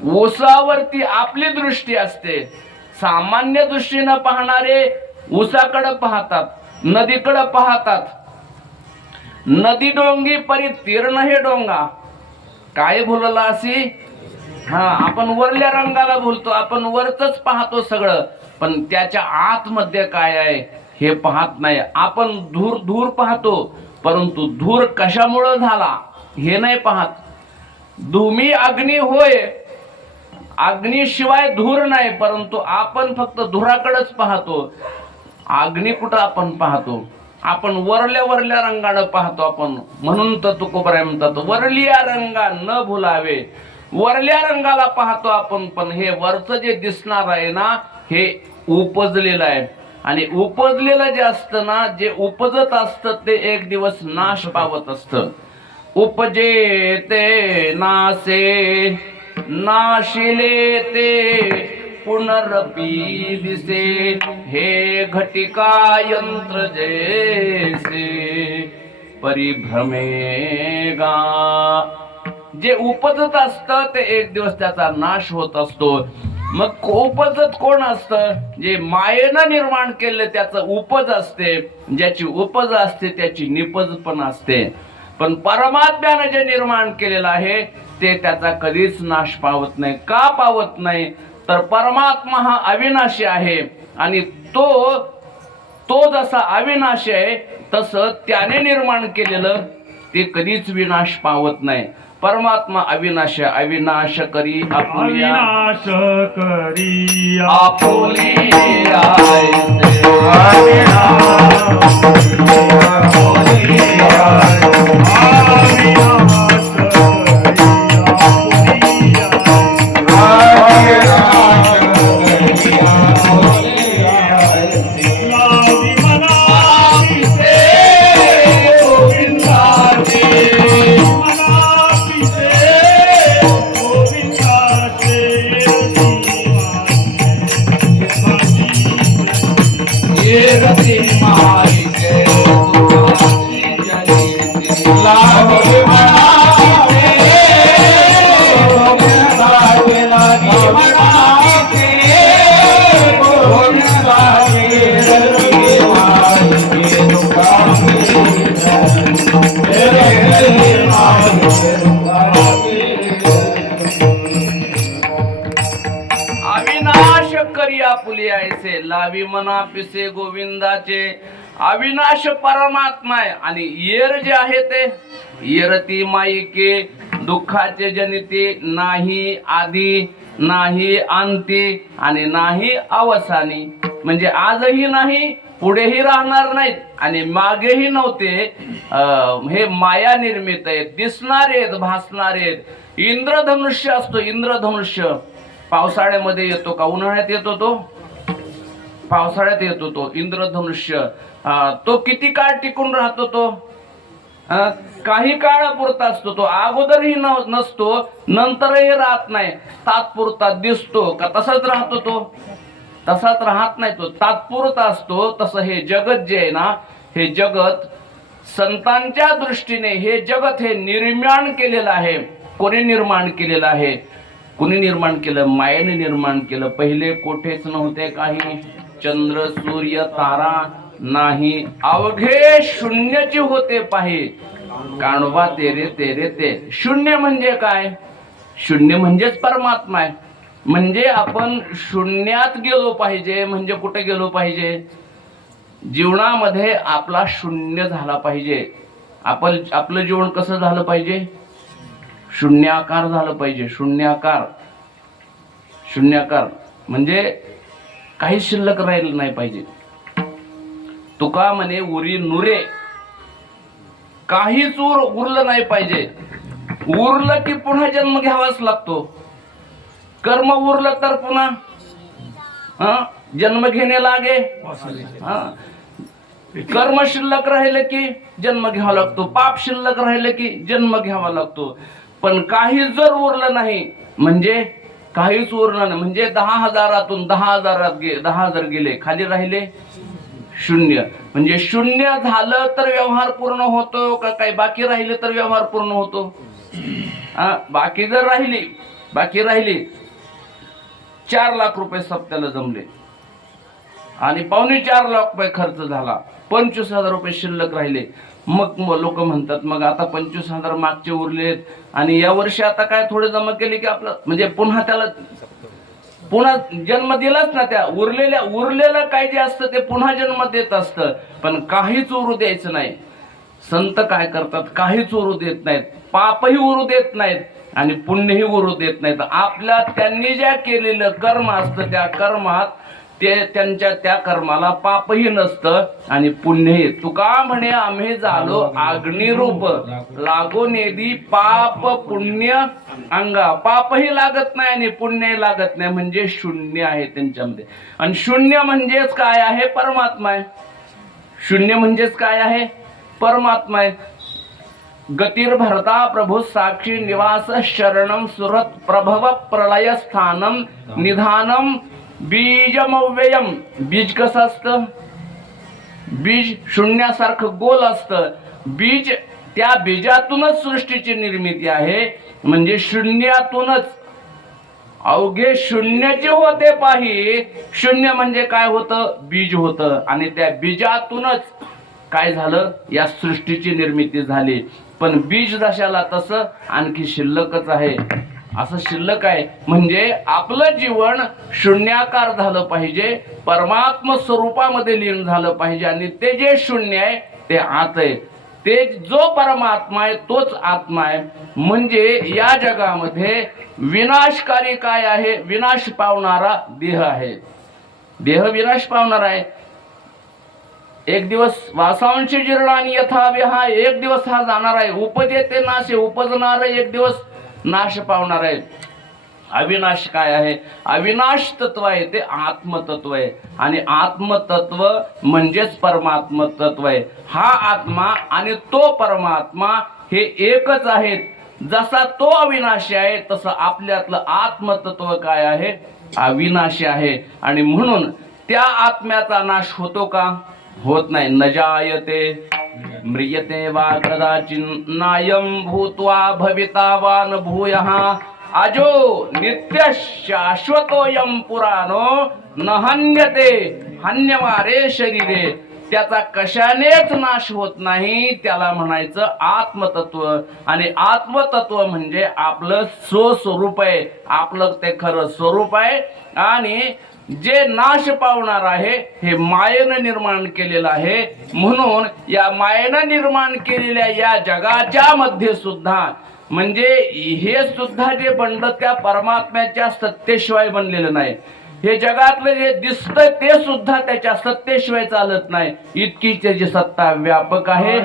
ऊसावरती आपली दृष्टी असते. सामान्य दृष्टीनं पाहणारे ऊसाकडे पाहतात, नदीकडे पाहतात. नदी डोंगी परी तीर्ण हे डोंगा. काय बोलला अशी, हा आपण वरल्या रंगाला बोलतो, आपण वरच पाहतो सगळं, पण त्याच्या आतमध्ये काय आहे हे पाहत नाही. आपण धूर धूर पाहतो, परंतु धूर कशामुळे झाला हे नाही पाहत. धूमी अग्नी होय, अग्नीशिवाय धूर नाही, परंतु आपण फक्त धुराकडेच पाहतो. अग्नी कुठं आपण पाहतो, आपण वरल्या वरल्या रंगानं पाहतो आपण. म्हणून तर तुकोबराय म्हणतात वरलिया रंगा न भुलावे. वरल्या रंगाला पाहतो आपण, पण हे वरचं जे दिसणार आहे ना हे उपजलेलं आहे. आणि उपजलेलं जे असतं ना, जे उपजत असतं ते एक दिवस नाश पावत असतं. उपजे ते नासे, नाशिले ते पुनरपी दिसे. हे घटिका यंत्र जैसे परिभ्रमेगा. जे उपजत असतं ते एक दिवस त्याचा नाश होत असतो. मग उपजत कोण असतं, जे मायेनं निर्माण केलं त्याचं उपज असते. ज्याची उपज असते त्याची निपज पण असते. पण परमात्म्यानं जे निर्माण केलेलं आहे ते त्याचा कधीच नाश पावत नाही. का पावत नाही, तर परमात्मा हा अविनाशी आहे आणि तो जसा अविनाशी आहे तसं त्याने निर्माण केलेलं ते कधीच विनाश पावत नाही. परमात्मा अविनाश, अविनाश करी आपुलिया, अविनाश करी आपुलिया अविनाश करी आपुलिया ऐसे लावी मना पिसे गोविंदाचे. अविनाश परमात्मा आहे आणि येर जे आहे ते येरती माईके दुःखाचे जनिते. नाही आधी, नाही अंती आणि नाही अवसानी. म्हणजे आजही नाही, पुढेही राहणार नाहीत आणि मागेही नव्हते. हे माया निर्मित आहेत, दिसणारे आहेत, भासणारे आहेत. इंद्रधनुष्य असतो, इंद्रधनुष्य पावसाळ्यामध्ये येतो का उन्हाळ्यात येतो? तो पावसाळ्यात येतो. तो इंद्रधनुष्य तो किती काळ टिकून राहतो? तो काही काळापुरता असतो तो, अगोदरही नसतो, नंतरही राहत नाही, तात्पुरता दिसतो का तसाच राहतो तो? तसाच राहत नाही तो, तात्पुरता असतो. तसं हे जगत जे आहे ना, हे जगत संतांच्या दृष्टीने हे जगत हे निर्माण केलेलं आहे. कोणी निर्माण केलेलं आहे? कोणी निर्माण केलं? मायेने निर्माण केलं. पहिले कोठेच नव्हते काही, चंद्र सूर्य तारा नाही, अवघे शून्याची होते पाहे, काणोबा तेरे तेरे ते. शून्य म्हणजे काय? शून्य म्हणजेच परमात्मा आहे. म्हणजे आपण शून्यात गेलो पाहिजे. म्हणजे कुठे गेलो पाहिजे? जीवनामध्ये आपला शून्य झाला पाहिजे. आपलं जीवन कसं झालं पाहिजे? शून्याकार झालं पाहिजे. शून्याकार. शून्याकार म्हणजे काही शिल्लक राहिलं नाही पाहिजे. तुका म्हणे उरी नुरे, काहीच उरलं नाही पाहिजे. उरलं की पुन्हा जन्म घ्यावाच लागतो. कर्म उरलं तर पुन्हा जन्म घेणे लागे. कर्म शिल्लक राहिले की जन्म घ्यावा लागतो, पाप शिल्लक राहिले की जन्म घ्यावा लागतो. पण काही जर उरलं नाही म्हणजे काहीच उरलं नाही म्हणजे 10,000तून 10,000 गेले, खाली राहिले शून्य. म्हणजे शून्य झालं तर व्यवहार पूर्ण होतो का काही बाकी राहिले तर व्यवहार पूर्ण होतो? बाकी जर बाकी राहिली 4 लाख रुपये सप्त्याला जमले आणि 4.25 लाख रुपये खर्च झाला, 25,000 रुपये शिल्लक राहिले. मग लोक म्हणतात मग आता 25,000 मागचे उरलेत आणि या वर्षी आता काय थोडे जमा केले की आपलं म्हणजे पुन्हा त्याला पुन्हा जन्म दिलाच ना. त्या उरलेलं काय जे असतं ते पुन्हा जन्म देत असतं. पण काहीच उरू द्यायचं नाही. संत काय करतात? काहीच उरू देत नाहीत. पापही उरू देत नाहीत आणि पुण्यही उरू देत नाहीत. आपल्या त्यांनी ज्या केलेलं कर्म असतं त्या कर्मात त्यांच्या त्या कर्माला पापही नसतं आणि पुण्यही. तुका म्हणे आम्ही झालो अग्निरूप, लागो नेदी पाप पुण्य अंगा. पापही लागत नाही आणि पुण्यही लागत नाही म्हणजे शून्य आहे त्यांच्यामध्ये. आणि शून्य म्हणजेच काय आहे? परमात्मा आहे. शून्य म्हणजेच काय आहे? परमात्मा आहे. गतीर भरता प्रभू साक्षी निवास शरणम सुरत प्रभव प्रलय स्थानम निधानम बीजमव्ययम. बीज कसं असतं? बीज शून्यासारखं गोल असतं. बीज, त्या बीजातूनच सृष्टीची निर्मिती आहे. म्हणजे शून्यातूनच अवघे शून्याचे होते पाही. शून्य म्हणजे काय होतं? बीज होतं आणि त्या बीजातूनच काय झालं? या सृष्टीची निर्मिती झाली. पण बीज दशाला तसं आणखी शिल्लकच आहे. असं शिल्लक आहे म्हणजे आपलं जीवन शून्याकार झालं पाहिजे, परमात्म स्वरूपामध्ये लीन झालं पाहिजे. आणि ते जे शून्य आहे ते आत आहे. ते जो परमात्मा आहे तोच आत्मा आहे. म्हणजे या जगामध्ये विनाशकारी काय आहे? विनाश पावणारा देह आहे. देह विनाश पावणार आहे. एक दिवस वासांशी जीर्णानी यथा विहा. एक दिवस हा जाणार आहे. उपजेते नाशे, उपजणार एक दिवस नाश पावणार आहे. अविनाश काय आहे? अविनाश तत्व आहे ते आत्मतत्व आहे. आणि आत्मतत्व म्हणजेच परमात्म तत्व आहे. हा आत्मा आणि तो परमात्मा हे एकच आहेत. जसा तो अविनाशी आहे तसं आपल्यातलं आत्मतत्व काय आहे? अविनाशी आहे. आणि म्हणून त्या आत्म्याचा नाश होतो का? होत नाही. न जायते म्रियते वा कदाचिन्नायं भूत्वा भविता वा न भूयः अजो नित्य शाश्वतोयं पुराणो न हन्यते हन्यमारे शरीरे. त्याचा कशानेच नाश होत नाही. त्याला म्हणायचं आत्मतत्व. आणि आत्मतत्व म्हणजे आपलं स्वस्वरूप आहे. आपलं ते खरं स्वरूप आहे. आणि जे नाश पावणार आहे हे मायेनं निर्माण केलेलं आहे. म्हणून या मायेनं निर्माण केलेल्या या जगाच्या मध्ये सुद्धा म्हणजे हे सुद्धा जे बनलं त्या परमात्म्याच्या सत्तेशिवाय बनलेलं नाही. हे जगातलं जे दिसतंय ते सुद्धा त्याच्या सत्तेशिवाय चालत नाही. इतकी त्याची सत्ता व्यापक आहे.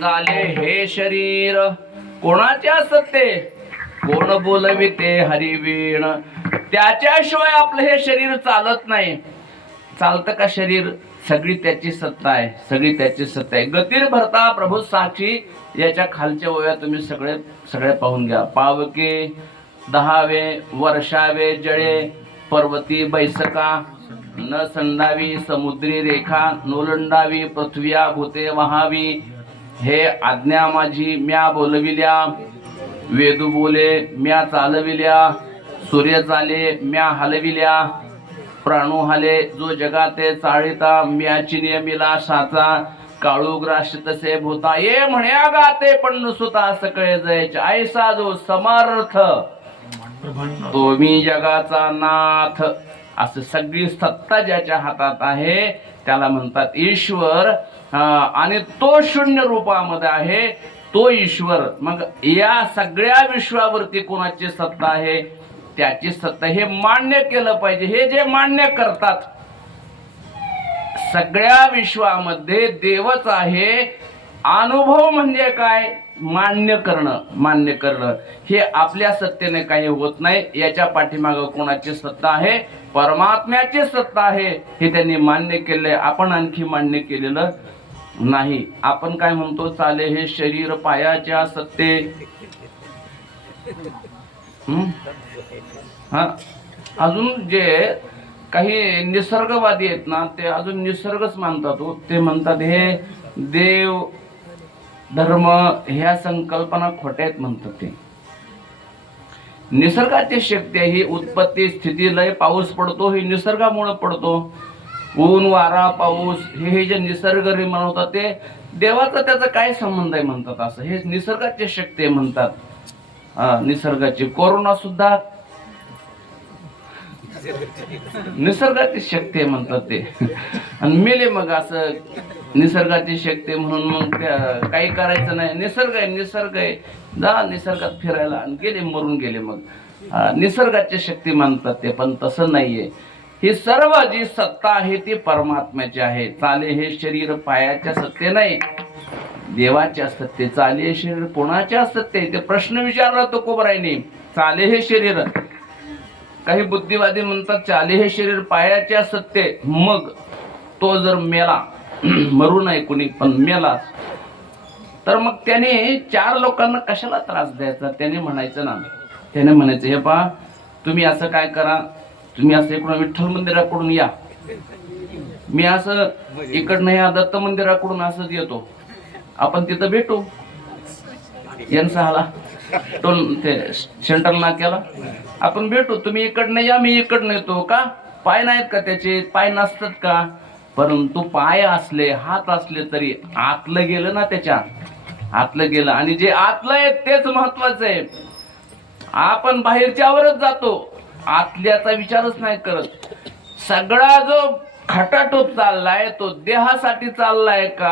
झाले हे शरीर कोणाचे असते, कोण बोलविते हरिवीण. त्याच्याशिवाय आपलं हे शरीर चालत नाही. चालतं का शरीर? सगळी त्याची सत्ता आहे, सगळी त्याची सत्ता आहे. गतीर भरता प्रभू साक्षी. याच्या खालच्या ओव्या तुम्ही सगळे पाहून घ्या. पावके 10वे वर्षावे जळे पर्वती बैसका. न संडावी समुद्री रेखा. नोलंडावी पृथ्व्या भूते वहावी. हे आज्ञा माझी म्या बोलविल्या. वेदू बोले म्या चालविल्या. सूर्य चाले म्या हलविल्या. प्राणू हाले जो जगाते चाळिता. म्याची नियमिला साचा. काळूग्राश तसे भूता. ये म्हण्या गाते पण नुसता सकळे जयचे. ऐसा जो समर्थ तो मी जगाचा नाथ. असं सगळी सत्ता ज्याच्या हातात आहे त्याला म्हणतात ईश्वर. आणि तो शून्य रूपामध्ये आहे तो ईश्वर. मग या सगळ्या विश्वावरती कोणाची सत्ता आहे? त्याची सत्ता. हे मान्य केलं पाहिजे. हे जे मान्य करतात सगळ्या विश्वामध्ये देवच आहे. अनुभव म्हणजे काय? मान्य करणं. मान्य करणं हे आपल्या सत्तेने काही होत नाही. याच्या पाठीमागं कोणाची सत्ता आहे? परमात्म्याची सत्ता आहे. हे त्यांनी मान्य केलंय. आपण आणखी मान्य केलेलं नाही. आपण काय म्हणतो? चाले हे शरीर पायाच्या सत्ते. हा, अजून जे काही निसर्गवादी आहेत ना ते अजून निसर्गच मानतात. ते म्हणतात हे देव धर्म ह्या संकल्पना खोट्या आहेत म्हणतात. ते निसर्गाची शक्ती ही उत्पत्ती स्थिती लय. पाऊस पडतो हे निसर्गामुळे पडतो. ऊन वारा पाऊस हे जे निसर्ग म्हणतात ते देवाचा त्याचा काय संबंध आहे म्हणतात. असं हे निसर्गाची शक्ती आहे म्हणतात. निसर्गाची. कोरोना सुद्धा निसर्गाची शक्ती आहे म्हणतात ते. आणि मेले मग असं निसर्गाची शक्ती म्हणून मग काही करायचं नाही. निसर्ग आहे, निसर्ग आहे. जा निसर्गात फिरायला आणि गेले, मरून गेले. मग निसर्गाची शक्ती मानतात ते. पण तसं नाहीये. ही सर्व जी सत्ता आहे ती परमात्म्याची आहे. चाले हे शरीर पायाच्या सत्ते नाही, देवाच्या सत्ते. चाले हे शरीर कोणाच्या सत्ते? ते प्रश्न विचारला तो कोबराईने. चाले हे शरीर. काही बुद्धिवादी म्हणतात चाले हे शरीर पायाच्या सत्ते. मग तो जर मेला, मरू नाही कुणी पण मेला, तर मग त्याने 4 लोकांना कशाला त्रास द्यायचा? त्याने म्हणायचं ना, त्याने म्हणायचं हे पहा तुम्ही असं काय करा, तुम्ही असं इकडून विठ्ठल मंदिराकडून या, मी असं इकडनं या दत्त मंदिराकडून असंच येतो, आपण तिथं भेटू. यांचा टोल ते सेंट्रल नाक्याला आपण भेटू. तुम्ही इकडनं या, मी इकडनं येतो. का पाय नाहीत का त्याचे? पाय नसतात का? परंतु पाय असले, हात असले तरी आतलं गेलं ना, त्याच्या आतलं गेलं. आणि जे आतलं आहे तेच महत्वाचं आहे. आपण बाहेरच्यावरच जातो, आतल्याचा विचारच नाही करत. सगळा जो खटाटोप चाललाय तो देहासाठी चाललाय का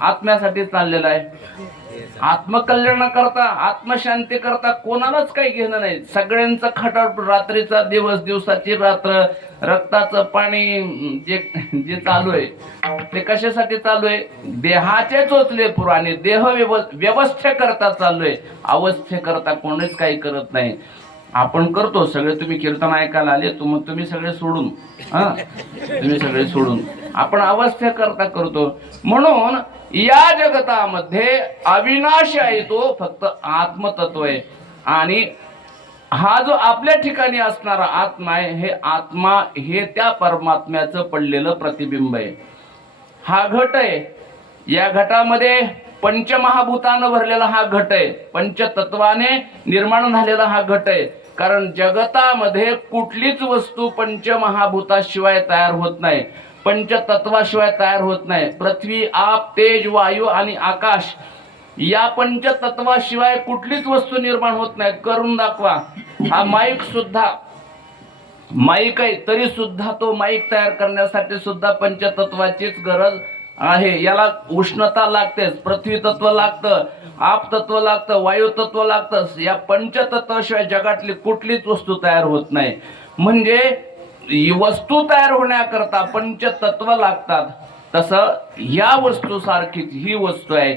आत्म्यासाठी चाललेला आहे? आत्मकल्याण करता, आत्मशांती करता कोणालाच काही घेणं नाही. सगळ्यांचा खटाटोप, रात्रीचा दिवस, दिवसाची रात्र, रक्ताचं पाणी जे जे चालू आहे ते कशासाठी चालू आहे? देहाचे चोचले पुराणे, देह व्यवस्थे करता चालू आहे. अवस्थे करता कोणीच काही करत नाही. आपण करतो सगळे. तुम्ही कीर्तन ऐकायला आले तुम्ही सगळे सोडून, तुम्ही सगळे सोडून आपण अवस्थे करता करतो. म्हणून या जगतामध्ये अविनाशी आहे तो फक्त आत्मतत्व आहे. आणि हा जो आपल्या ठिकाणी असणारा आत्मा आहे, हे आत्मा हे त्या परमात्म्याचं पडलेलं प्रतिबिंब आहे. हा घट आहे, या घटामध्ये पंचमहाभूतानं भरलेला हा घट आहे, पंचतत्वाने निर्माण झालेला हा घट आहे. कारण जगतामध्ये कुठलीच वस्तू पंचमहाभूताशिवाय तयार होत नाही, पंचतत्वाशिवाय तयार होत नाही. पृथ्वी, आप, तेज, वायू आणि आकाश या पंचतत्वाशिवाय कुठलीच वस्तू निर्माण होत नाही. करून दाखवा. हा माईक सुद्धा माईक आहे, तरी सुद्धा तो माईक तयार करण्यासाठी सुद्धा पंचतत्वाचीच गरज आहे. याला उष्णता लागतेच, पृथ्वी तत्व लागतं, आप तत्व लागतं, वायू तत्व लागतं. या पंचतत्वाशिवाय जगातली कुठलीच वस्तू तयार होत नाही. म्हणजे वस्तू तयार होण्याकरता पंचतत्व लागतात. तसं या वस्तू सारखीच ही वस्तू आहे,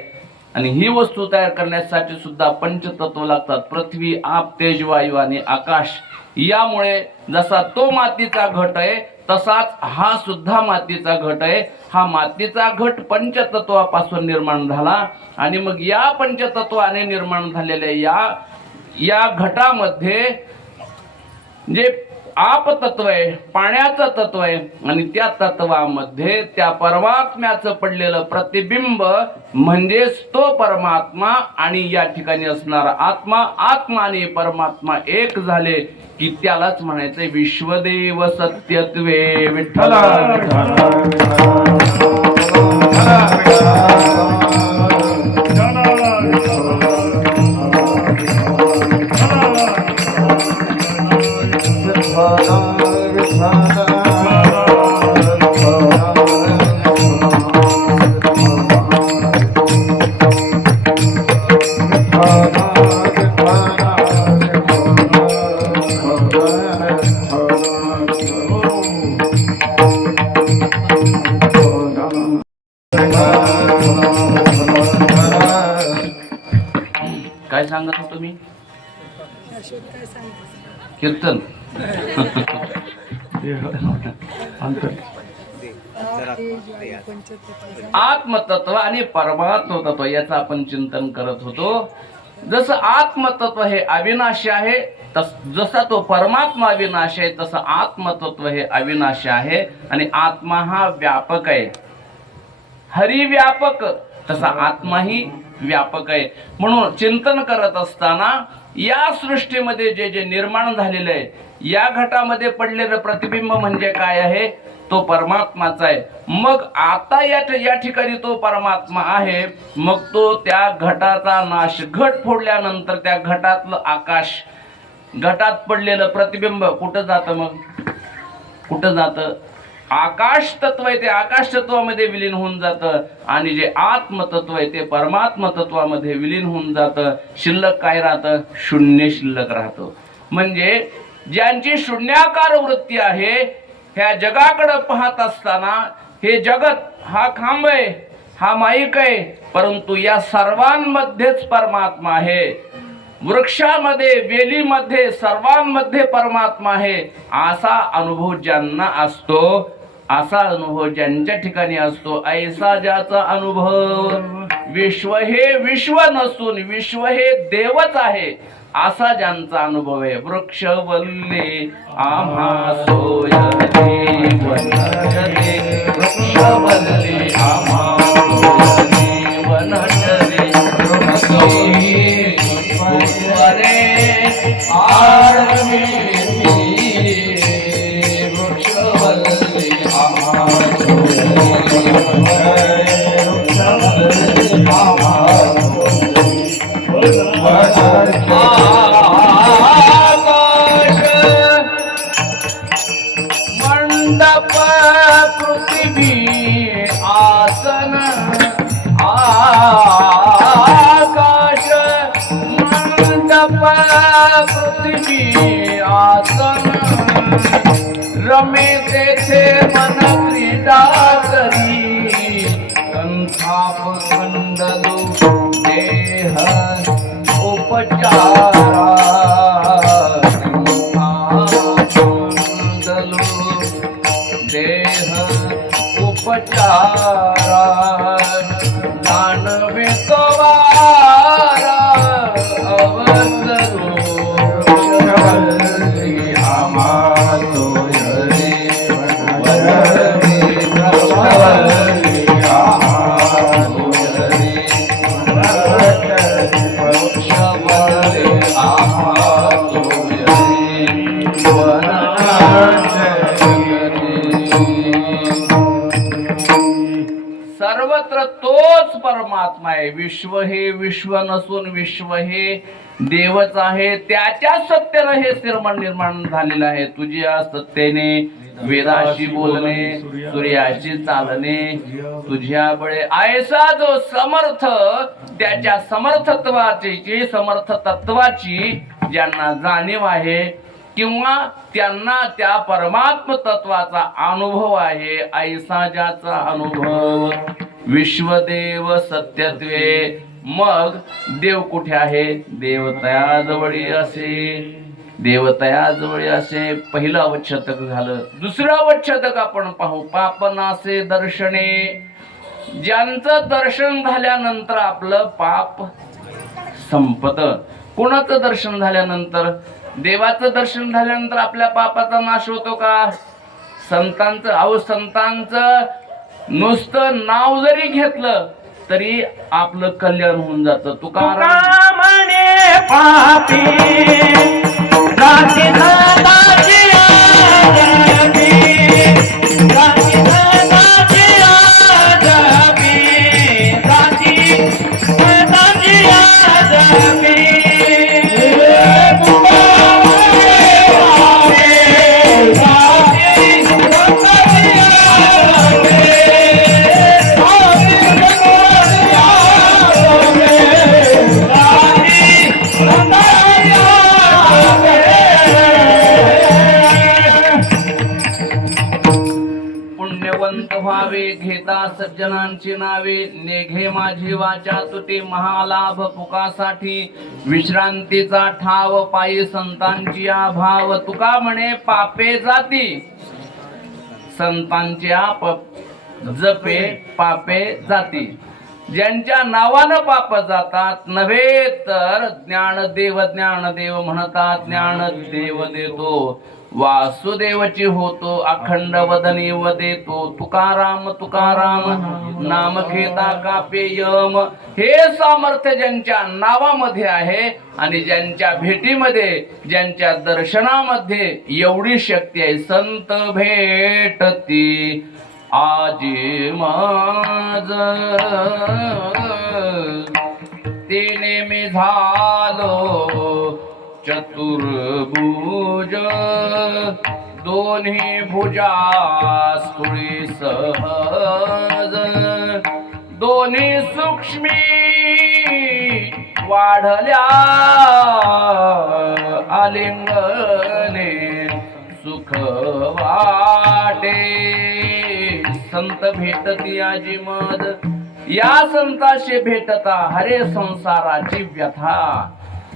आणि ही वस्तू तयार करण्यासाठी सुद्धा पंचतत्व लागतात. पृथ्वी, आप, तेज, वायू आणि आकाश. यामुळे जसा तो मातीचा घट आहे, तसाच हा सुद्धा मातीचा घट आहे. हा मातीचा घट पंचतत्वापासून निर्माण झाला, आणि मग या पंचतत्वाने निर्माण झालेल्या या घटामध्ये जे आप तत्व आहे, पाण्याचं तत्व आहे, आणि त्या तत्वामध्ये त्या परमात्म्याचं पडलेलं प्रतिबिंब म्हणजेच तो परमात्मा आणि या ठिकाणी असणारा आत्मा. आत्मा आणि परमात्मा एक झाले की त्यालाच म्हणायचंय विश्वदेव सत्यत्वे विठ्ठल. काय सांगत होतो मी? कीर्तन. आत्मतत्व आणि परमात्म तत्व याचं आपण चिंतन करत होतो. जसं आत्मतत्व हे अविनाशी आहे, जसा तो परमात्मा अविनाशी आहे, तसं आत्मतत्व हे अविनाशी आहे. आणि आत्मा हा व्यापक आहे, हरी व्यापक, तसा आत्माही व्यापक आहे. म्हणून चिंतन करत असताना या सृष्टीमध्ये जे जे निर्माण झालेलं आहे, या घटामध्ये पडलेलं प्रतिबिंब म्हणजे काय आहे? तो परमात्माचा आहे. मग आता या ठिकाणी तो परमात्मा आहे. मग तो त्या घटाचा नाश, घट फोडल्यानंतर त्या घटातलं आकाश, घटात पडलेलं प्रतिबिंब कुठं जातं? मग कुठं जातं? आकाश तत्व आहे ते आकाश तत्वामध्ये विलीन होऊन जातं, आणि जे आत्मतत्व आहे ते परमात्म तत्वामध्ये विलीन होऊन जातं. शिल्लक काय राहतं? शून्य शिल्लक राहतं. म्हणजे ज्यांची शून्याकार वृत्ती आहे, ह्या जगाकडे पाहत असताना हे जगत हा खांब आहे, हा माईक आहे, परंतु या सर्वांमध्येच परमात्मा आहे. वृक्षामध्ये, वेलीमध्ये, सर्वांमध्ये परमात्मा आहे. असा अनुभव ज्यांना असतो, असा अनुभव ज्यांच्या ठिकाणी असतो, ऐसा ज्याचा अनुभव, विश्व हे विश्व नसून विश्व हे देवच आहे, असा ज्यांचा अनुभव आहे. वृक्ष वल्ले आम्हा सोय वनचरे, वृक्ष वल्ले आम्हा सोय वनचरे, वृक्ष मंडप पृथ्वी आसन, आकाश मंडप पृथ्वी आसन, रमे तेथे मन क्रीडा करी, कंथाप खंडलो देह उपचारा, देह उपचारा, दानवे तवारा अवतरो सर्वत्र तोच परमात्मा आहे. विश्व हे विश्व नसून विश्व हे देवच आहे. त्याच्या सत्यानं हे निर्माण झालेलं आहे. तुझ्या सत्तेने वेदाशी बोलणे, सूर्याशी चालणे, तुझ्या बळे ऐसा जो समर्थ, त्याच्या समर्थत्वाची समर्थ तत्वाची ज्यांना जाणीव आहे किंवा त्यांना त्या परमात्म तत्वाचा अनुभव आहे, ऐसा ज्याचा अनुभव विश्वदेव सत्यत्वे. मग देव कुठे आहे? देव तयाजवळी असे, देव तयाजवळी असे. पहिलं अवच्छतक झालं. दुसरं अवच्छतक आपण पाहू. पापनासे दर्शने. ज्यांचं दर्शन झाल्यानंतर आपलं पाप संपत. कोणाचं दर्शन झाल्यानंतर? देवाचं दर्शन झाल्यानंतर आपल्या पापाचा नाश होतो का? संतांचं. अहो संतांचं नुसतं नाव जरी घेतलं तरी आपलं कल्याण होऊन जातं. तुकाराम म्हणे पापी जाती धर्माची आजादी, जाती धर्माची आजादी, जाती धर्माची आजादी. घेता सज्जनांची नावे, नेघे माझी वाचा तुटे महालाभ पुकासाठी. विश्रांतीचा ठाव पायी संतांची भाव. तुका म्हणे पापे जाती, संतांच्या जपे पापे जाती. ज्यांच्या नावानं पाप जातात नव्हे तर ज्ञानदेव ज्ञानदेव म्हणतात. ज्ञानदेव देतो वासुदेवची होतो, अखंड वदनी वदेतो. तुकाराम तुकाराम नाम घेता कापे यम. हे सामर्थ्य ज्यांच्या नावामध्ये आहे आणि ज्यांच्या भेटीमध्ये, ज्यांच्या दर्शनामध्ये एवढी शक्ती आहे. संत भेटती आजी माझ, तेने मी झालो चतुर्भुज. दोन्ही भुजा स्थूळी सहज, दोन्ही सूक्ष्मी वाढल्या आलिंगने सुख वाटे. संत भेटती आजी मद. या संताशी भेटता हरे संसाराची व्यथा.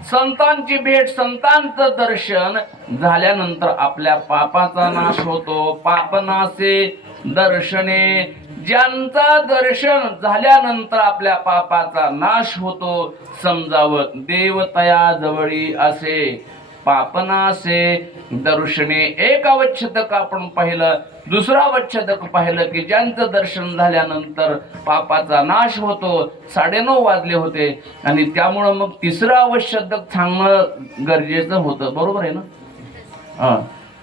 संतांची भेट, संतांचं दर्शन झाल्यानंतर आपल्या पापाचा नाश होतो. पापनासे दर्शने. ज्यांचं दर्शन झाल्यानंतर आपल्या पापाचा नाश होतो. समजावं देव तया जवळी असे. पापनासे दर्शने. एक अवच्छेदक आपण पाहिलं. दुसरा अवच्छेदक पाहिलं की ज्यांचं दर्शन झाल्यानंतर पापाचा नाश होतो. 9:30 वाजले होते आणि त्यामुळं मग तिसरं अवच्छेदक सांगणं गरजेचं होतं. बरोबर आहे ना?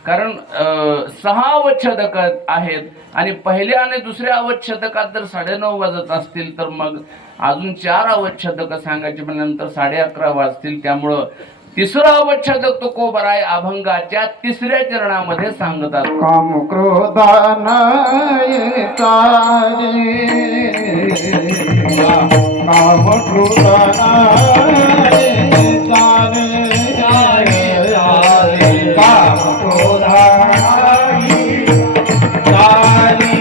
कारण 6 अवच्छेदक आहेत आणि पहिल्या आणि दुसऱ्या अवच्छेदकात जर 9:30 वाजत असतील तर मग अजून 4 अवच्छेदक सांगायचे म्हणल्यानंतर 11:30 वाजतील. त्यामुळं तिसरा अवच्छेदक तुकोबराय अभंगाच्या 3ऱ्या चरणामध्ये सांगतात. काम क्रोधानाये तारे, काम क्रोधानाये तारे, काम क्रोधानाये तारे,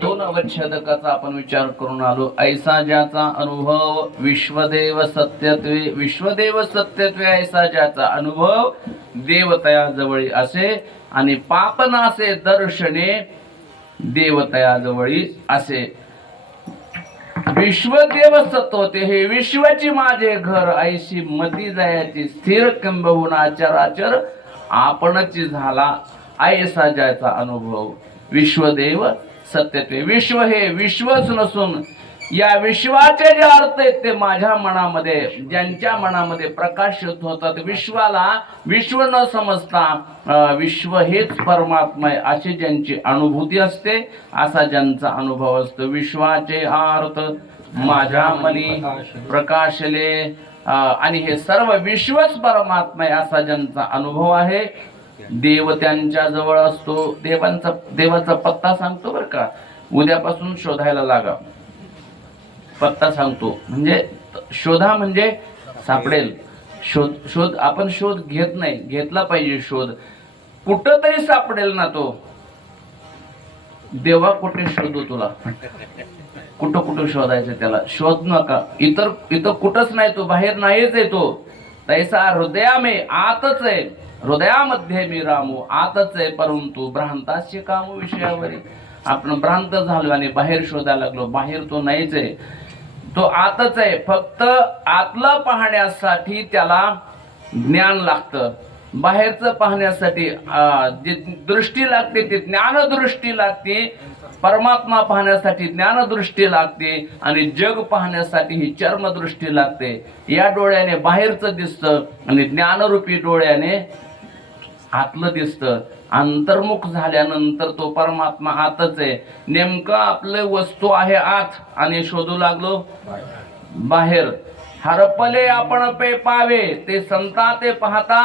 दोन अवच्छेदकाचा आपण विचार करून आलो. ऐसा ज्याचा अनुभव विश्वदेव सत्यत्वे ऐसा ज्याचा अनुभव देवतया जवळी असे आणि पापनासे दर्शने देवतया जवळी असे. विश्वदेव सत्वते हे विश्वाची माझे घर ऐशी मती जायाची स्थिर किंबहुना आचराचर आपणच झाला ऐसा ज्याचा अनुभव विश्वदेव सत्यत्वे. विश्व हे विश्वच नसून या विश्वाचे जे अर्थ आहेत ते माझ्या मनामध्ये ज्यांच्या मनामध्ये प्रकाशित होतात. विश्वाला विश्व न समजता विश्व हेच परमात्मा आहे अशी ज्यांची अनुभूती असते असा ज्यांचा अनुभव असतो. विश्वाचे अर्थ माझ्या मनी प्रकाशले आणि हे सर्व विश्वच परमात्मा आहे असा ज्यांचा अनुभव आहे. देव त्यांच्या जवळ असतो. देवाचा पत्ता सांगतो बरं का. उद्यापासून शोधायला लागा. पत्ता सांगतो म्हणजे शोधा म्हणजे सापडेल. शोध आपण शोध घेत नाही, घेतला पाहिजे शोध. कुठं तरी सापडेल ना तो. देवा कुठे शोधू तुला, कुठं शोधायचं त्याला. शोध नका. इथं कुठंच नाही तो, बाहेर नाहीच आहे तो. तैसा हृदयामे आतच आहे. हृदयामध्ये मी रामू आतच आहे परंतु भ्रांतास्य कामू विषयावरी. आपण भ्रांत झालो आणि बाहेर शोधायला लागलो. बाहेर तो नाहीच आहे, तो आतच आहे. फक्त आतलं पाहण्यासाठी त्याला ज्ञान लागतं. बाहेरचं पाहण्यासाठी जी दृष्टी लागते ती ज्ञानदृष्टी लागते. परमात्मा पाहण्यासाठी ज्ञानदृष्टी लागते आणि जग पाहण्यासाठी ही चर्मदृष्टी लागते. या डोळ्याने बाहेरचं दिसतं आणि ज्ञानरूपी डोळ्याने आतलं दिसतं. अंतर्मुख झाल्यानंतर तो परमात्मा आतच आहे. नेमकं आपलं वस्तू आहे आत आणि शोधू लागलो बाहेर. हरपले आपण पे पावे ते संता ते पाहता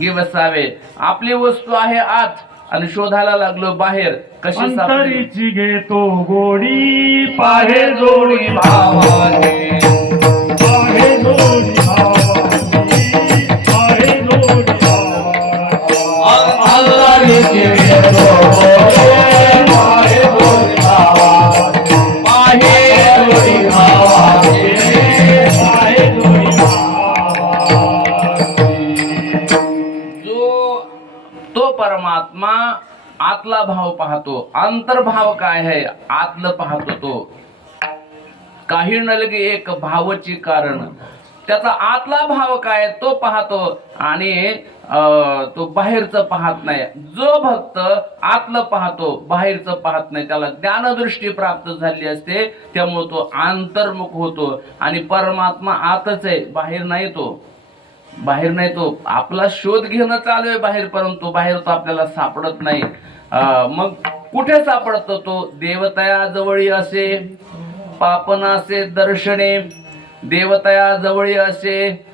गिवसावे. आपली वस्तू आहे आत आणि शोधायला लागलो बाहेर. कशी अंतरीची घेतो गोडी पाहे जोडी भावाने. पाहे जोडी भावाने, पाहे जोडी अंतरीची घेतो गोडी पाहे जोडी भावाने. पाहे जोडी भावाने, पाहे जोडी भावाने. तो परमात्मा आतला भाव पाहतो. अंतर्भाव काय आहे आतलं पाहतो तो. काही नलगे एक भावची कारण. त्याचा आतला भाव काय तो पाहतो आणि तो बाहेरचं पाहत नाही. जो भक्त आतलं पाहतो बाहेरचं पाहत नाही त्याला ज्ञानदृष्टी प्राप्त झाली असते. त्यामुळे तो अंतर्मुख होतो आणि परमात्मा आतच आहे, बाहेर नाही तो. बाहेर नाही तो. आपला शोध घेणं चालू आहे बाहेर परंतु बाहेर तो आपल्याला सापडत नाही. मग कुठे सापडतो तो. देवतया जवळी असे पापनासे दर्शने. देवतया जवळी असे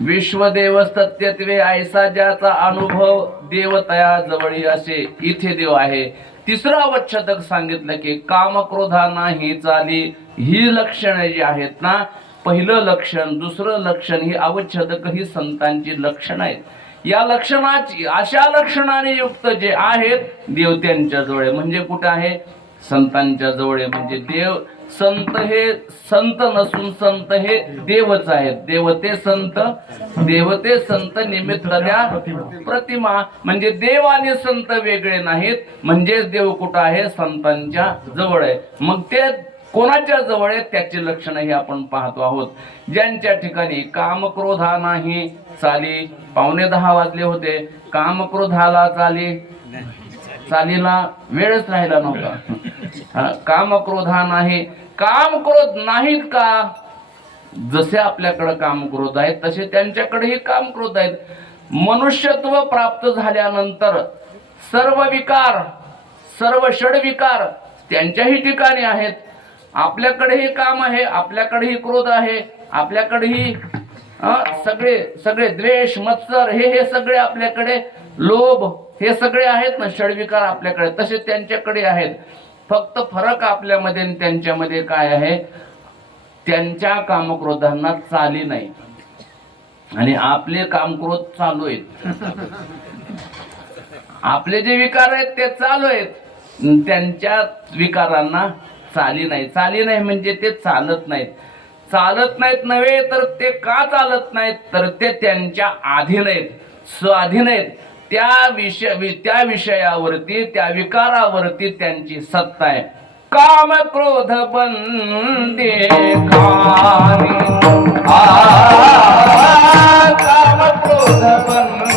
विश्वदेव सत्यत्वे ऐसा ज्याचा अनुभव देवतया जवळी असे. इथे देव आहे. तिसरा अवच्छेदक सांगितलं की काम क्रोधा नाही चाली. ही लक्षणे जी आहेत ना, पहिलं लक्षण दुसरं लक्षण ही अवच्छेदक ही संतांची लक्षण आहेत. या लक्षणाची अशा लक्षणाने युक्त जे आहेत देव त्यांच्या जवळ. म्हणजे कुठं आहे संतांच्या जवळ. म्हणजे देव संत हे संत नसून संत हे देवच आहेत. देवते संत निमित्त त्या प्रतिमा. म्हणजे देव आणि संत वेगळे नाहीत. म्हणजेच देव कुठं आहे संतांच्या जवळ आहे. मग ते कोणाच्या जवळ आहेत त्याची लक्षणं ही आपण पाहतो आहोत. ज्यांच्या ठिकाणी काम क्रोध हा नाही चाली, 9:45 वाजले होते, काम क्रोधाला चालीला वेळच राहिला नव्हता. काम क्रोध हा नाही, काम क्रोध नाहीत का? जसे आपल्याकडे काम क्रोध आहेत तसे त्यांच्याकडेही काम क्रोध आहेत. मनुष्यत्व प्राप्त झाल्यानंतर सर्व विकार, सर्व षडविकार त्यांच्याही ठिकाणी आहेत. आपल्याकडेही काम आहे, आपल्याकडेही क्रोध आहे, आपल्याकडेही सगळे द्वेष, मत्सर हे सगळे आपल्याकडे, लोभ हे सगळे आहेत ना, षडविकार आपल्याकडे तसे त्यांच्याकडे आहेत. फक्त फरक आपल्यामध्ये आणि त्यांच्यामध्ये काय आहे? त्यांच्या कामक्रोधांना चाली नाही आणि आपले कामक्रोध चालू आहेत. आपले जे विकार आहेत ते चालू आहेत, त्यांच्या विकारांना चाली नाही. चाली नाही म्हणजे ते चालत नाहीत. चालत नाहीत नव्हे तर ते का चालत नाहीत? तर ते त्यांच्या अधीन आहेत, स्वाधीन आहेत. त्या विषयावरती, त्या विकारावरती त्यांची सत्ता आहे. काम क्रोध बंदे खानी, काम क्रोध बंदे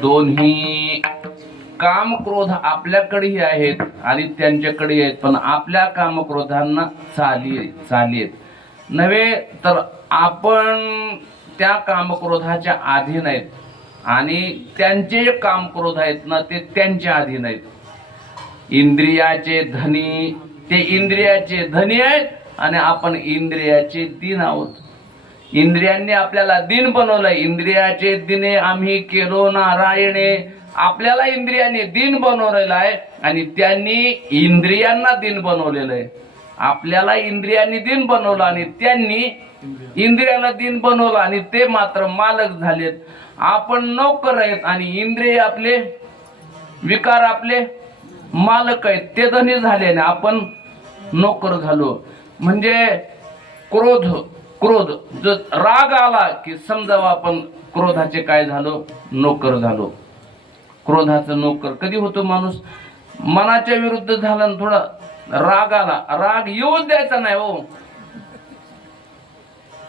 दोन्ही. काम क्रोध आपल्याकडेही आहेत आणि त्यांच्याकडे आहेत, पण आपल्या कामक्रोधांना चाली आहेत नव्हे तर आपण त्या कामक्रोधाच्या अधीन आहेत आणि त्यांचे जे कामक्रोध आहेत ना ते त्यांच्या अधीन आहेत. इंद्रियाचे धनी, ते इंद्रियाचे धनी आहेत आणि आपण इंद्रियाचे दीन आहोत. इंद्रियांनी आपल्याला दीन बनवलंय. इंद्रियाचे दिने आम्ही केलो नारायणे. आपल्याला इंद्रियांनी दीन बनवलेलं आहे आणि त्यांनी इंद्रियांना दीन बनवलेलं आहे. आपल्याला इंद्रियांनी दीन बनवलं आणि त्यांनी इंद्रियाला दीन बनवलं आणि ते मात्र मालक झालेत. आपण नोकर आहेत आणि इंद्रिय आपले, विकार आपले मालक आहेत. ते धनी झाले आणि आपण नोकर झालो. म्हणजे क्रोध जर राग आला की समजावं आपण क्रोधाचे काय झालो, नोकर झालो. क्रोधाचं नोकर कधी होतो माणूस? मनाच्या विरुद्ध झाला ना, थोडा राग आला, राग येऊच द्यायचा नाही हो.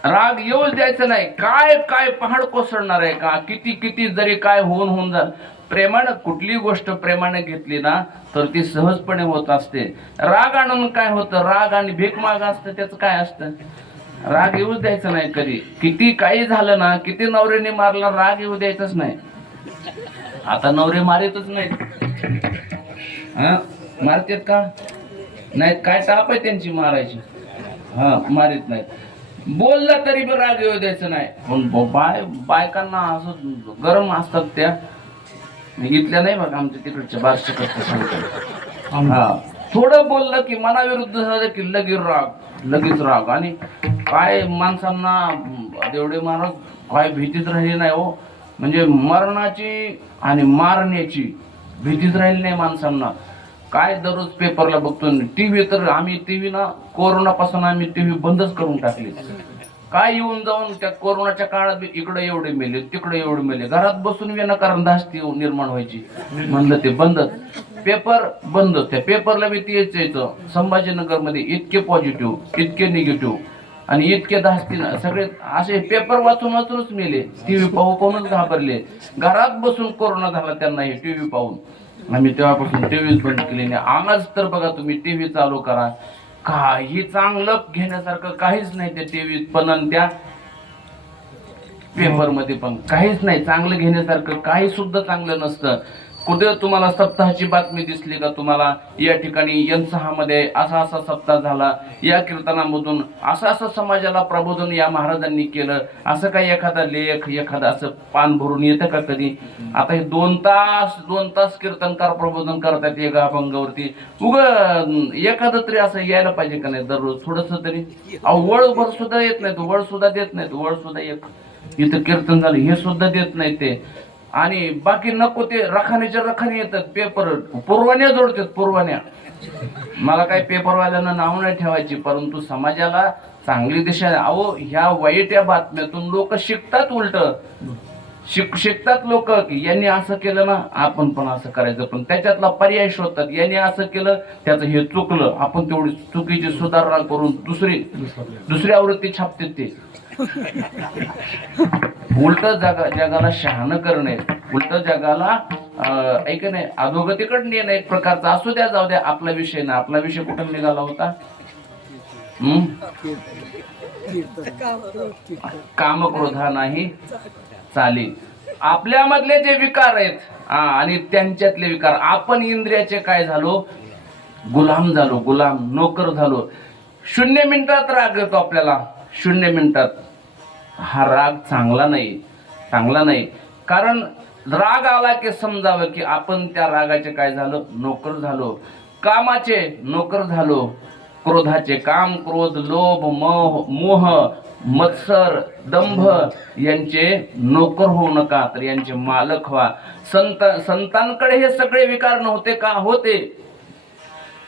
राग येऊच द्यायचा नाही. काय पहाड कोसळणार आहे का? किती जरी काय होऊन जा. प्रेमानं कुठली गोष्ट प्रेमाने घेतली ना तर ती सहजपणे होत असते. राग आणून काय होतं? राग आणि भीक माग असतं, त्याचं काय असतं? राग येऊच द्यायचा नाही कधी. किती काही झालं ना, किती नवऱ्याने मारला, राग येऊ द्यायचाच नाही. आता नवरे मारितच नाहीत. मारतात का? नाहीत. काय टाप आहे त्यांची मारायची? मारित नाहीत. बोलला तरी पण राग येऊ द्यायचं नाही. पण बायकांना असं गरम असतात त्या. मी इथल्या नाही बघा, आमच्या तिकडच्या बारशे कसं सांगतो. हा थोडं बोललं की मनाविरुद्ध झालं की लगेच राग. आणि काय माणसांना एवढे माणूस काय भीतीच राहिली नाही हो. म्हणजे मरणाची आणि मारण्याची भीतीच राहिली नाही माणसांना. काय दररोज पेपरला बघतो, टीव्ही तर आम्ही टीव्ही ना कोरोनापासून आम्ही टीव्ही बंदच करून टाकली. काय येऊन जाऊन त्या कोरोनाच्या काळात इकडे एवढे मेले तिकडे एवढे मेले, घरात बसून विनाकारण धास्ती निर्माण व्हायची. म्हणलं ते बंदच, पेपर बंद. त्या पेपरला बी तेच यायचं, संभाजीनगर मध्ये इतके पॉझिटिव्ह इतके निगेटिव्ह आणि इतके धास्ती सगळे असे पेपर वाचून वाचूनच मेले. टीव्ही पाहूनच घाबरले. घरात बसून कोरोना झाला त्यांना हे टीव्ही पाहून. आम्ही तेव्हापासून टीव्हीच बंद केली नाही. आज तर बघा तुम्ही टीव्ही चालू करा, काही चांगलं घेण्यासारखं काहीच नाही त्या टीव्हीत पण आणि त्या पेपर मध्ये पण काहीच नाही चांगलं घेण्यासारखं. काही सुद्धा चांगलं नसतं. कुठे तुम्हाला सप्ताहाची बातमी दिसली का तुम्हाला, या ठिकाणी N6 मध्ये असा असा सप्ताह झाला, या कीर्तनामधून असं असं समाजाला प्रबोधन या महाराजांनी केलं, असं काही एखादा लेख एखादा असं पान भरून येतं का कधी? आता हे 2 तास कीर्तनकार प्रबोधन करतात एका अभंगावरती. एखादं तरी असं यायला पाहिजे का नाही दररोज थोडस तरी? वळभर सुद्धा येत नाहीत, वळ सुद्धा देत नाहीत. वळ सुद्धा इथं कीर्तन झालं हे सुद्धा देत नाही ते. आणि बाकी नको ते रखाण्याच्या रखाने येतात पेपर, पुरवाण्या जोडतात पुरवाण्या. मला काही पेपरवाल्यांना नाव नाही ठेवायची, परंतु समाजाला चांगली दिशा. अहो ह्या वाईट या बातम्यातून लोक शिकतात, उलट शिकतात लोक की यांनी असं केलं ना आपण पण असं करायचं. पण त्याच्यातला पर्याय शोधतात. यांनी असं केलं त्याचं हे चुकलं, आपण तेवढी चुकीची सुधारणा करून दुसरी आवृत्ती छापतात ते. उलट जगाला शहाणं करणे, उलट जगाला ऐक नाही अधोगतीकडे नेणं एक प्रकारचा. असू द्या जाऊ द्या, आपला विषय ना. आपला विषय कुठं निघाला होता? कामक्रोधा नाही चाली. आपल्यामधले जे विकार आहेत आणि त्यांच्यातले विकार, आपण इंद्रियाचे काय झालो? गुलाम झालो, गुलाम नोकर झालो. 0 मिनिटात राग येतो आपल्याला, 0 मिनिटात. हा राग चांगला नाही. कारण राग आला की समजावं की आपण त्या रागाचे काय झालो? नोकर झालो, कामाचे नोकर झालो. क्रोधाचे, काम क्रोध लोभ मोह मत्सर दंभ यांचे नोकर होऊ नका, तर यांचे मालक व्हा. संतांकडे हे सगळे विकार नव्हते का? होते.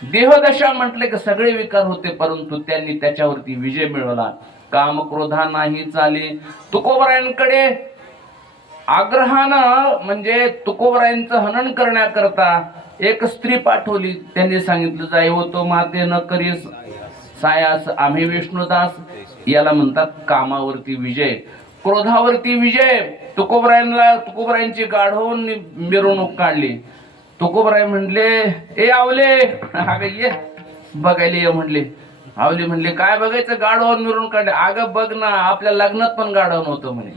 देहदशा म्हटले की सगळे विकार होते, परंतु त्यांनी त्याच्यावरती विजय मिळवला. काम क्रोधा नाही चाले. तुकोबरायांकडे आग्रहानं म्हणजे तुकोबरायांचं हनन करण्याकरता एक स्त्री पाठवली. त्यांनी सांगितलं, जाई होतो माते न करी सायास आम्ही विष्णुदास. याला म्हणतात कामावरती विजय, क्रोधावरती विजय. तुकोबरायांची गाढवून मिरवणूक काढली. तुकोबराय म्हणले, ए आवले ये बघायला ये म्हणले. आवली म्हणले, काय बघायचं? गाढवून मिरवणूक काढले. अगं बघ ना, आपल्या लग्नात पण गाढव नव्हतं म्हणे.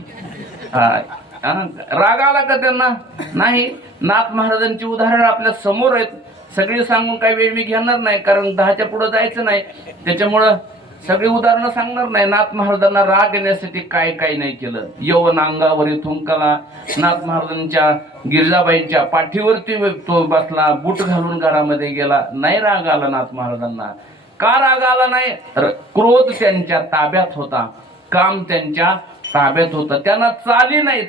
राग आला का त्यांना? नाही. नाथ महाराजांची उदाहरण आपल्या समोर आहेत. सगळी सांगून काही वेळ मी घेणार नाही, कारण 10च्या पुढे जायचं नाही. त्याच्यामुळं सगळी उदाहरणं सांगणार नाही. नाथ महाराजांना राग येण्यासाठी काय काय नाही केलं. यवन अंगावरी थुंकला. नाथ महाराजांच्या गिरिजाबाईंच्या पाठीवरती तो बसला, बूट घालून घरामध्ये गेला. नाही राग आला नाथ महाराजांना. का राग आला नाही? क्रोध त्यांच्या ताब्यात होता, काम त्यांच्या ताब्यात होतं. त्यांना चाल नाही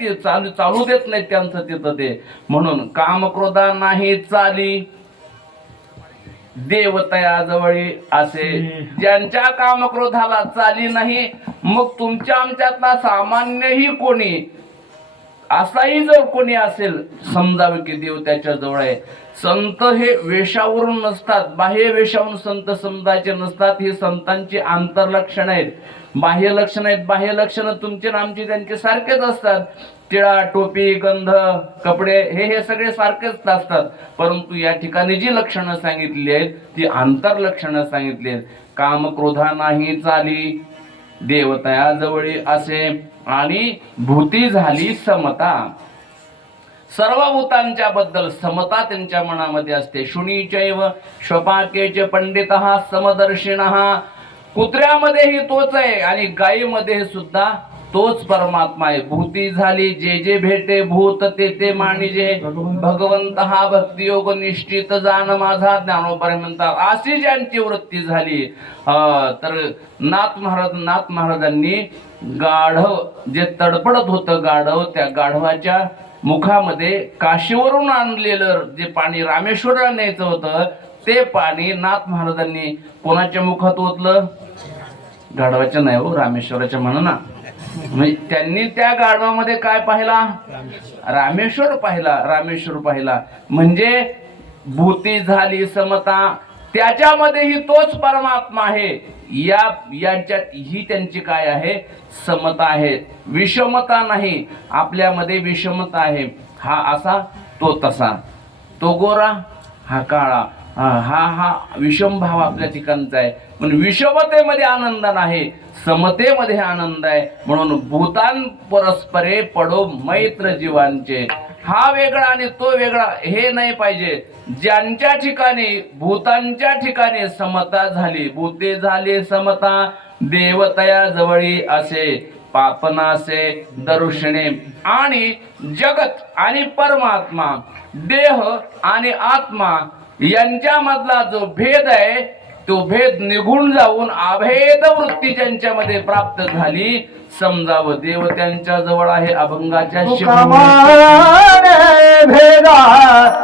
ते चालू देत नाही त्यांचं तिथं ते. म्हणून काम क्रोधा नाही चाली, देवतयाजवळी असे. ज्यांच्या कामक्रोधाला चाली नाही, मग तुमच्या आमच्यातला सामान्यही कोणी असाही जर कोणी असेल, समजावे की देव त्याच्या जवळ आहे. संत हे वेशावरून नसतात, बाह्य वेशावरून संत समजायचे नसतात. ही संतांची आंतरलक्षण आहेत, बाह्य लक्षण आहेत. बाह्य लक्षण तुमचे आमचे त्यांचे सारखेच असतात. टिळा टोपी गंध कपडे हे सगळे सारखेच असतात, परंतु या ठिकाणी जी लक्षणं सांगितली आहेत ती आंतरलक्षणं सांगितली आहेत. काम क्रोधा नाही चाली, देवतयाजवळी असे, आणि भूती झाली समता. सर्व भूतांच्या बद्दल समता त्यांच्या मनामध्ये असते. शुनीचैव श्वपाकेच पंडितः समदर्शिनः. कुत्र्यामध्येही तोच आहे आणि गायीमध्ये सुद्धा तोच परमात्मा आहे. भूती झाली जे जे भेटे भूत ते ते मानिजे, भगवंत हा भक्तियोग निश्चित जाण माझा, ज्ञानोबा म्हणतात. अशी ज्यांची वृत्ती झाली तर नाथ महाराजांनी गाढव जे तडपडत होतं गाढव, त्या गाढवाच्या मुखामध्ये काशीवरून आणलेलं जे पाणी रामेश्वराला न्यायचं होतं, ते पाणी नाथ महाराजांनी कोणाच्या मुखात ओतलं? गाढवाच्या नाही हो, रामेश्वराच्या म्हणा ना. म्हणजे त्यांनी त्या गाढवामध्ये काय पाहिला? रामेश्वर पाहिला. म्हणजे भूती झाली समता, त्याच्यामध्येही तोच परमात्मा आहे. यांच्यात ही त्यांची काय आहे? समता आहे, विषमता नाही. आपल्यामध्ये विषमता आहे. हा असा तो तसा, तो गोरा हा काळा, हा विषम भाव आपल्या ठिकाणचा आहे. पण विषमतेमध्ये आनंद नाही, समतेमध्ये आनंद आहे. म्हणून भूतान परस्परे पडो मैत्र जीवांचे. हा वेगळा आणि तो वेगळा हे नाही पाहिजे. ज्यांच्या ठिकाणी भूतांच्या ठिकाणी समता झाली, भूते झाली समता, देवतया जवळी असे पापनासे दर्शने. आणि जगत आणि परमात्मा, देह आणि आत्मा यांच्यामधला जो भेद आहे, तो भेद निघून जाऊन अभेद वृत्ती ज्यांच्यामध्ये प्राप्त झाली, समजावं देव त्यांच्या जवळ आहे. अभंगाच्या भेदा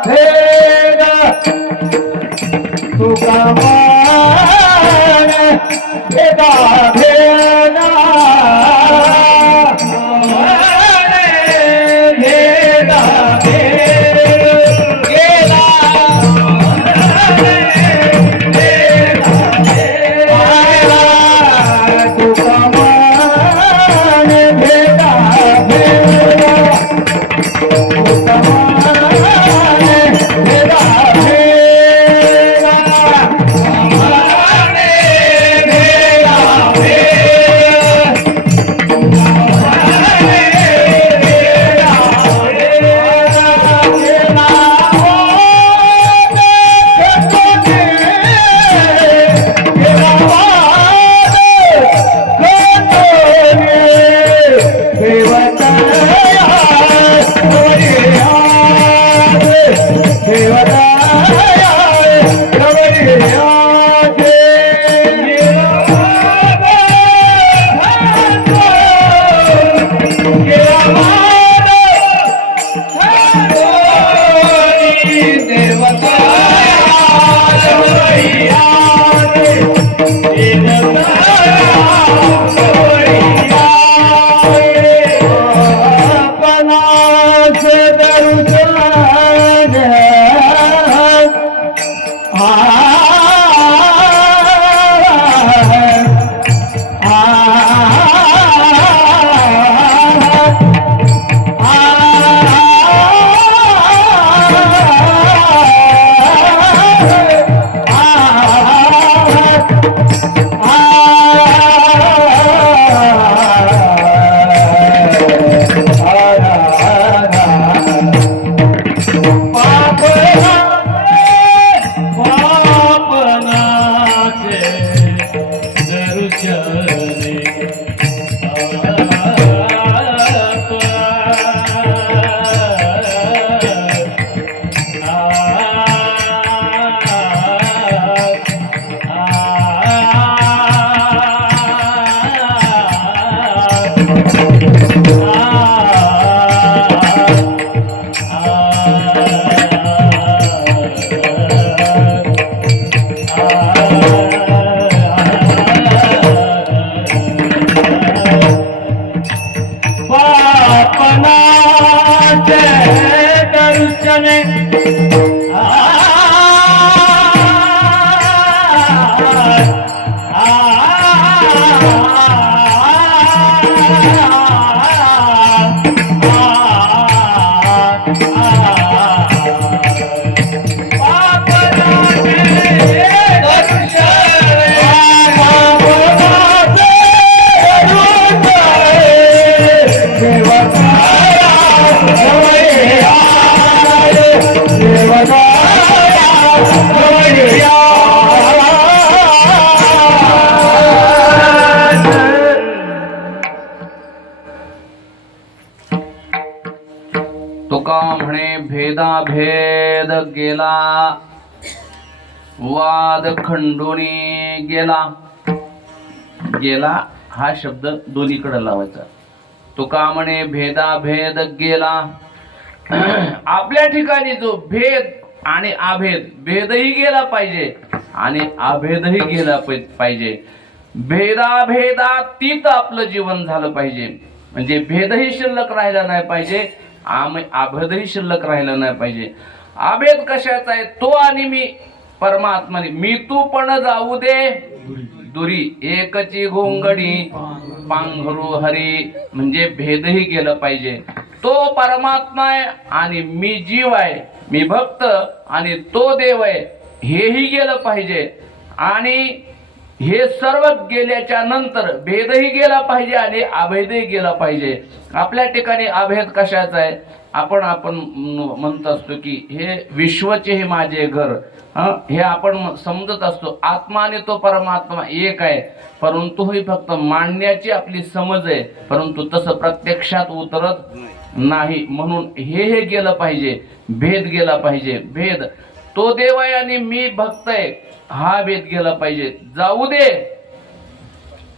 भेद तुका भेदा भेदा भेदाभेद गेला, वाद खंडोनी गेला. गेला हा शब्द दोन्हीकडे लावायचा. तुका म्हणे भेदाभेद गेला. आपल्या ठिकाणी जो भेद आणि अभेद, भेदही गेला पाहिजे आणि अभेदही गेला पाहिजे. भेदाभेदातीत आपलं जीवन झालं पाहिजे. म्हणजे भेदही शिल्लक राहिला नाही पाहिजे, अभेदही शिल्लक राहिला नाही पाहिजे. अभेद कशाचा आहे? तो आणि मी परमात्माने. मी तू पण जाऊ दे दुरी, एकची घोंगडी पांघरू हरी. म्हणजे भेदही गेलं पाहिजे. तो परमात्मा आहे आणि मी जीव आहे, मी भक्त आणि तो देव आहे, हेही गेलं पाहिजे. आणि हे सर्व गेल्याच्या नंतर भेदही गेला पाहिजे आणि अभेदही गेला पाहिजे. आपल्या ठिकाणी अभेद कशाचा आहे? आपण म्हणत असतो की हे विश्वचे हे माझे घर, हे आपण समजत असतो. आत्मा आणि तो परमात्मा एक आहे, परंतु ही फक्त मांडण्याची आपली समज आहे, परंतु तसं प्रत्यक्षात उतरत नाही. म्हणून हे गेलं पाहिजे, भेद गेला पाहिजे. भेद तो देव आहे आणि मी भक्त आहे, हा भेद गेला पाहिजे. जाऊ दे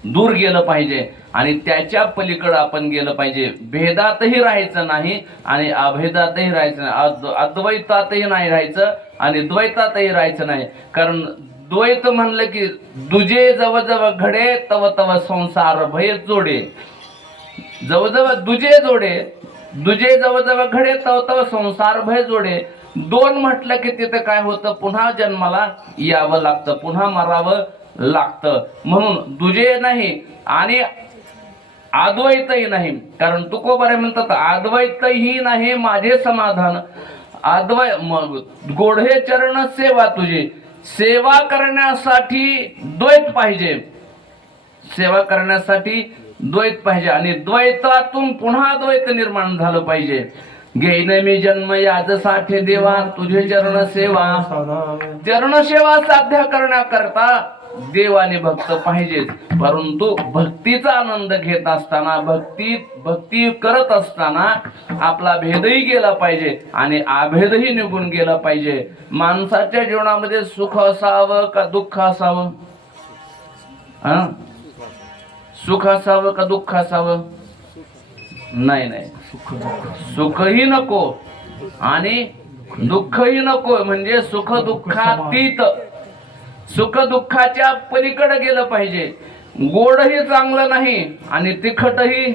दूर गेलं पाहिजे आणि त्याच्या पलीकडे आपण गेलं पाहिजे. भेदातही राहायचं नाही आणि अभेदातही राहायचं नाही, अद्वैतातही नाही राहायचं आणि द्वैतातही राहायचं नाही. कारण द्वैत म्हणलं की दुजे जवळजवळ घडे तव तव संसार भय जोडे. जवळजवळ दुजे जोडे, दुजे जवळजवळ घडे तव तव संसार भय जोडे. दोन म्हटलं की तिथे काय होतं? पुन्हा जन्माला यावं लागतं, पुन्हा मरावं लागतं. म्हणून दुजे नाही आणि अद्वैतही नाही. कारण तुकोबारे म्हणतात अद्वैतही नाही माझे समाधान, मग गोढे चरण सेवा तुझी. सेवा करण्यासाठी द्वैत पाहिजे, सेवा करण्यासाठी द्वैत पाहिजे आणि द्वैतातून पुन्हा द्वैत निर्माण झालं पाहिजे. घेईन मी जन्म याजसाठी देवा तुझे चरण सेवा. चरण सेवा साध्य करण्याकरता देव आणि भक्त पाहिजेच. परंतु भक्तीचा आनंद घेत असताना, भक्ती करत असताना आपला भेदही गेला पाहिजे आणि अभेदही निघून गेला पाहिजे. माणसाच्या जीवनामध्ये सुख असावं का दुःख असावं? सुख असावं का दुःख असावं? नाही, सुखही नको आणि दुःखही नको. म्हणजे सुख दुःखातीत, सुख दुःखाच्या पलीकडे गेलं पाहिजे. गोडही चांगलं नाही आणि तिखटही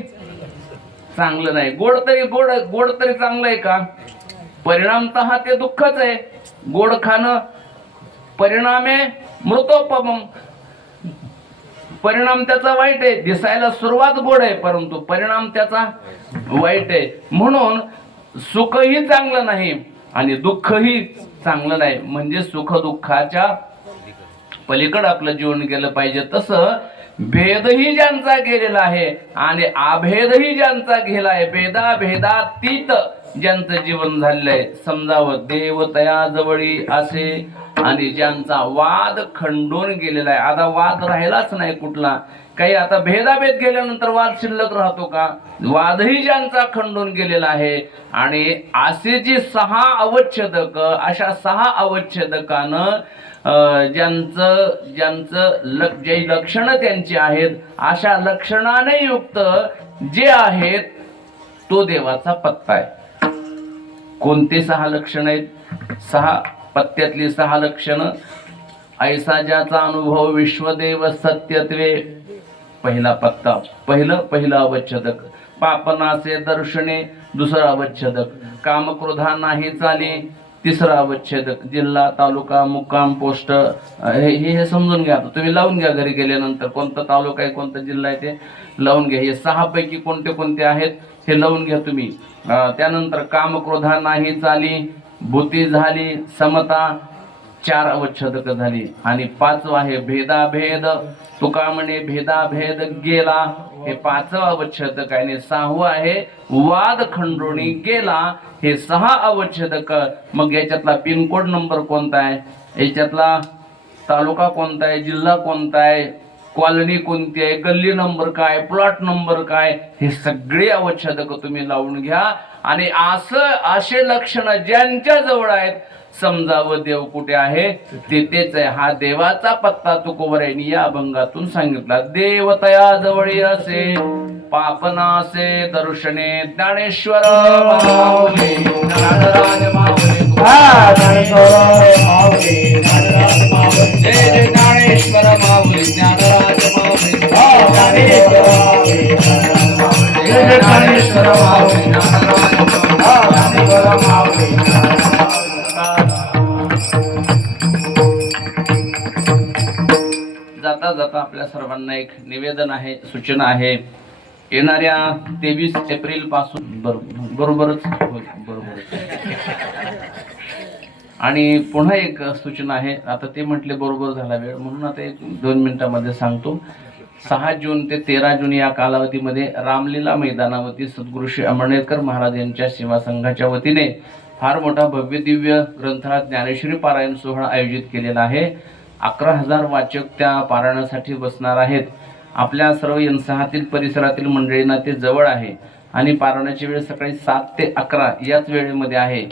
चांगलं नाही. गोड तरी चांगलं आहे का? परिणामतः ते दुःखच आहे. गोड खाणं परिणामे मृतोपमम. परिणाम त्याचा वाईट आहे. दिसायला सुरुवात गोड आहे परंतु परिणाम त्याचा वाईट आहे. म्हणून सुखही चांगलं नाही आणि दुःखही चांगलं नाही. म्हणजे सुख दुःखाच्या पलीकडे आपलं जीवन गेलं पाहिजे. तसं भेदही ज्यांचा गेलेला आहे आणि अभेदही ज्यांचा गेला आहे, भेदाभेदातीत ज्यांचं जीवन झालेलं आहे, समजावं देव तया जवळी असे. आणि ज्यांचा वाद खंडून गेलेला आहे, आता वाद राहिलाच नाही कुठला काही. आता भेदाभेद गेल्यानंतर वाद शिल्लक राहतो का? वादही ज्यांचा खंडून गेलेला आहे. आणि असे जी 6 अवच्छेदक, अशा 6 अवच्छेदकानं जे लक्षणं त्यांची आहेत, अशा लक्षणाने युक्त जे आहेत तो देवाचा पत्ता आहे. कोणते 6 लक्षण आहेत? 6 पत्त्यातली 6 लक्षणं. ऐसा ज्याचा अनुभव विश्वदेव सत्यत्वे, पहिला पत्ता, पहिलं अवच्छेदक. पापनासे दर्शने, दुसरा अवच्छेदक. कामक्रोधा नाही चाले, तिसरा अवच्छेदक. जिल्हा, तालुका, मुक्काम, पोस्ट हे समजून घ्या. तुम्ही लावून घ्या घरी गेल्यानंतर, कोणता तालुका आहे कोणता जिल्हा आहे ते लावून घ्या. हे 6 पैकी कोणते कोणते आहेत हे लावून घ्या तुम्ही. त्यानंतर कामक्रोधा नाही चाली, भूती झाली, समता, 4 अवच्छेदक झाली. आणि 5वं आहे भेदाभेद. तुका म्हणे भेदाभेद गेला, हे 5वं अवच्छेदक आहे. आणि 6वं आहे वाद खंडोणी गेला, हे 6 अवच्छेदक. मग याच्यातला पिनकोड नंबर कोणता आहे, याच्यातला तालुका कोणता आहे, जिल्हा कोणता आहे, कॉलनी कोणती आहे, गल्ली नंबर काय, प्लॉट नंबर काय, हे सगळे अवच्छेदक तुम्ही लावून घ्या. आणि असे लक्षण ज्यांच्या जवळ आहेत समजावं देव कुठे आहे तेथेच आहे. हा देवाचा पत्ता तुकोबरायांनी या अभंगातून सांगितला. देवतया जवळी असे पापनासे दर्शने ज्ञानेश्वर माऊली ज्ञानराज माऊली जय जय ज्ञानेश्वर माऊली ज्ञानराज माऊली जय जय ज्ञानेश्वर माऊली ज्ञानराज माऊली. जाता जाता आपल्या सर्वांना एक निवेदन आहे, सूचना आहे. येणाऱ्या 23 एप्रिल पासून बरोबरच आणि पुन्हा एक सूचना आहे. आता ते म्हटले बरोबर झाला वेळ म्हणून आता एक 2 मिनिटांमध्ये सांगतो. 6 जून ते 13 जून या कालावधीमध्ये रामलीला मैदानावरती सद्गुरू श्री अमळनेरकर महाराज यांच्या सेवा संघाच्या वतीने फार मोठा भव्य दिव्य ग्रंथराज ज्ञानेश्वरी पारायण सोहळा आयोजित केलेला आहे. 11,000 वाचक त्या पारायणासाठी बसणार आहेत. आपल्या सर्व यंसहातील परिसरातील मंडळींना ते जवळ आहे आणि पारायणाची वेळ सकाळी 7 ते 11 याच वेळेमध्ये आहे.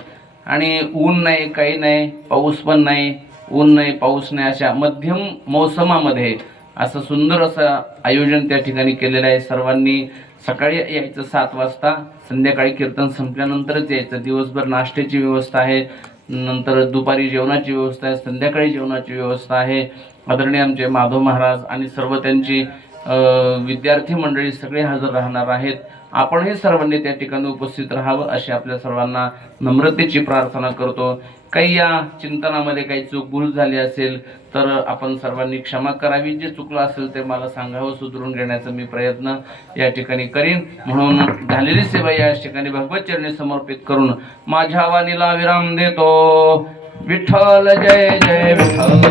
आणि ऊन नाही, काही नाही, पाऊस पण नाही, ऊन नाही, पाऊस नाही, अशा मध्यम मोसमामध्ये असं सुंदर असं आयोजन त्या ठिकाणी केलेलं आहे. सर्वांनी सकाळी यायचं 7 वाजता, संध्याकाळी कीर्तन संपल्यानंतरच यायचं. दिवसभर नाश्त्याची व्यवस्था आहे, नंतर दुपारी जेवणाची व्यवस्था आहे, संध्याकाळी जेवणाची व्यवस्था आहे. आदरणीय आमचे माधव महाराज आणि सर्व त्यांची विद्यार्थी मंडळी सगळे हजर राहणार आहेत. आपणही सर्वांनी त्या ठिकाणी उपस्थित राहावं अशी आपल्या सर्वांना नम्रतेची प्रार्थना करतो. काही या चिंतनामध्ये काही चूक भूल झाली असेल तर आपण सर्वांनी क्षमा करावी. जे चुकलं असेल ते मला सांगावं, सुधरून घेण्याचा मी प्रयत्न या ठिकाणी करीन. म्हणून झालेली सेवा या ठिकाणी भगवत चरणी समर्पित करून माझ्या वाणीला विराम देतो. विठ्ठल जय जय विठ्ठल.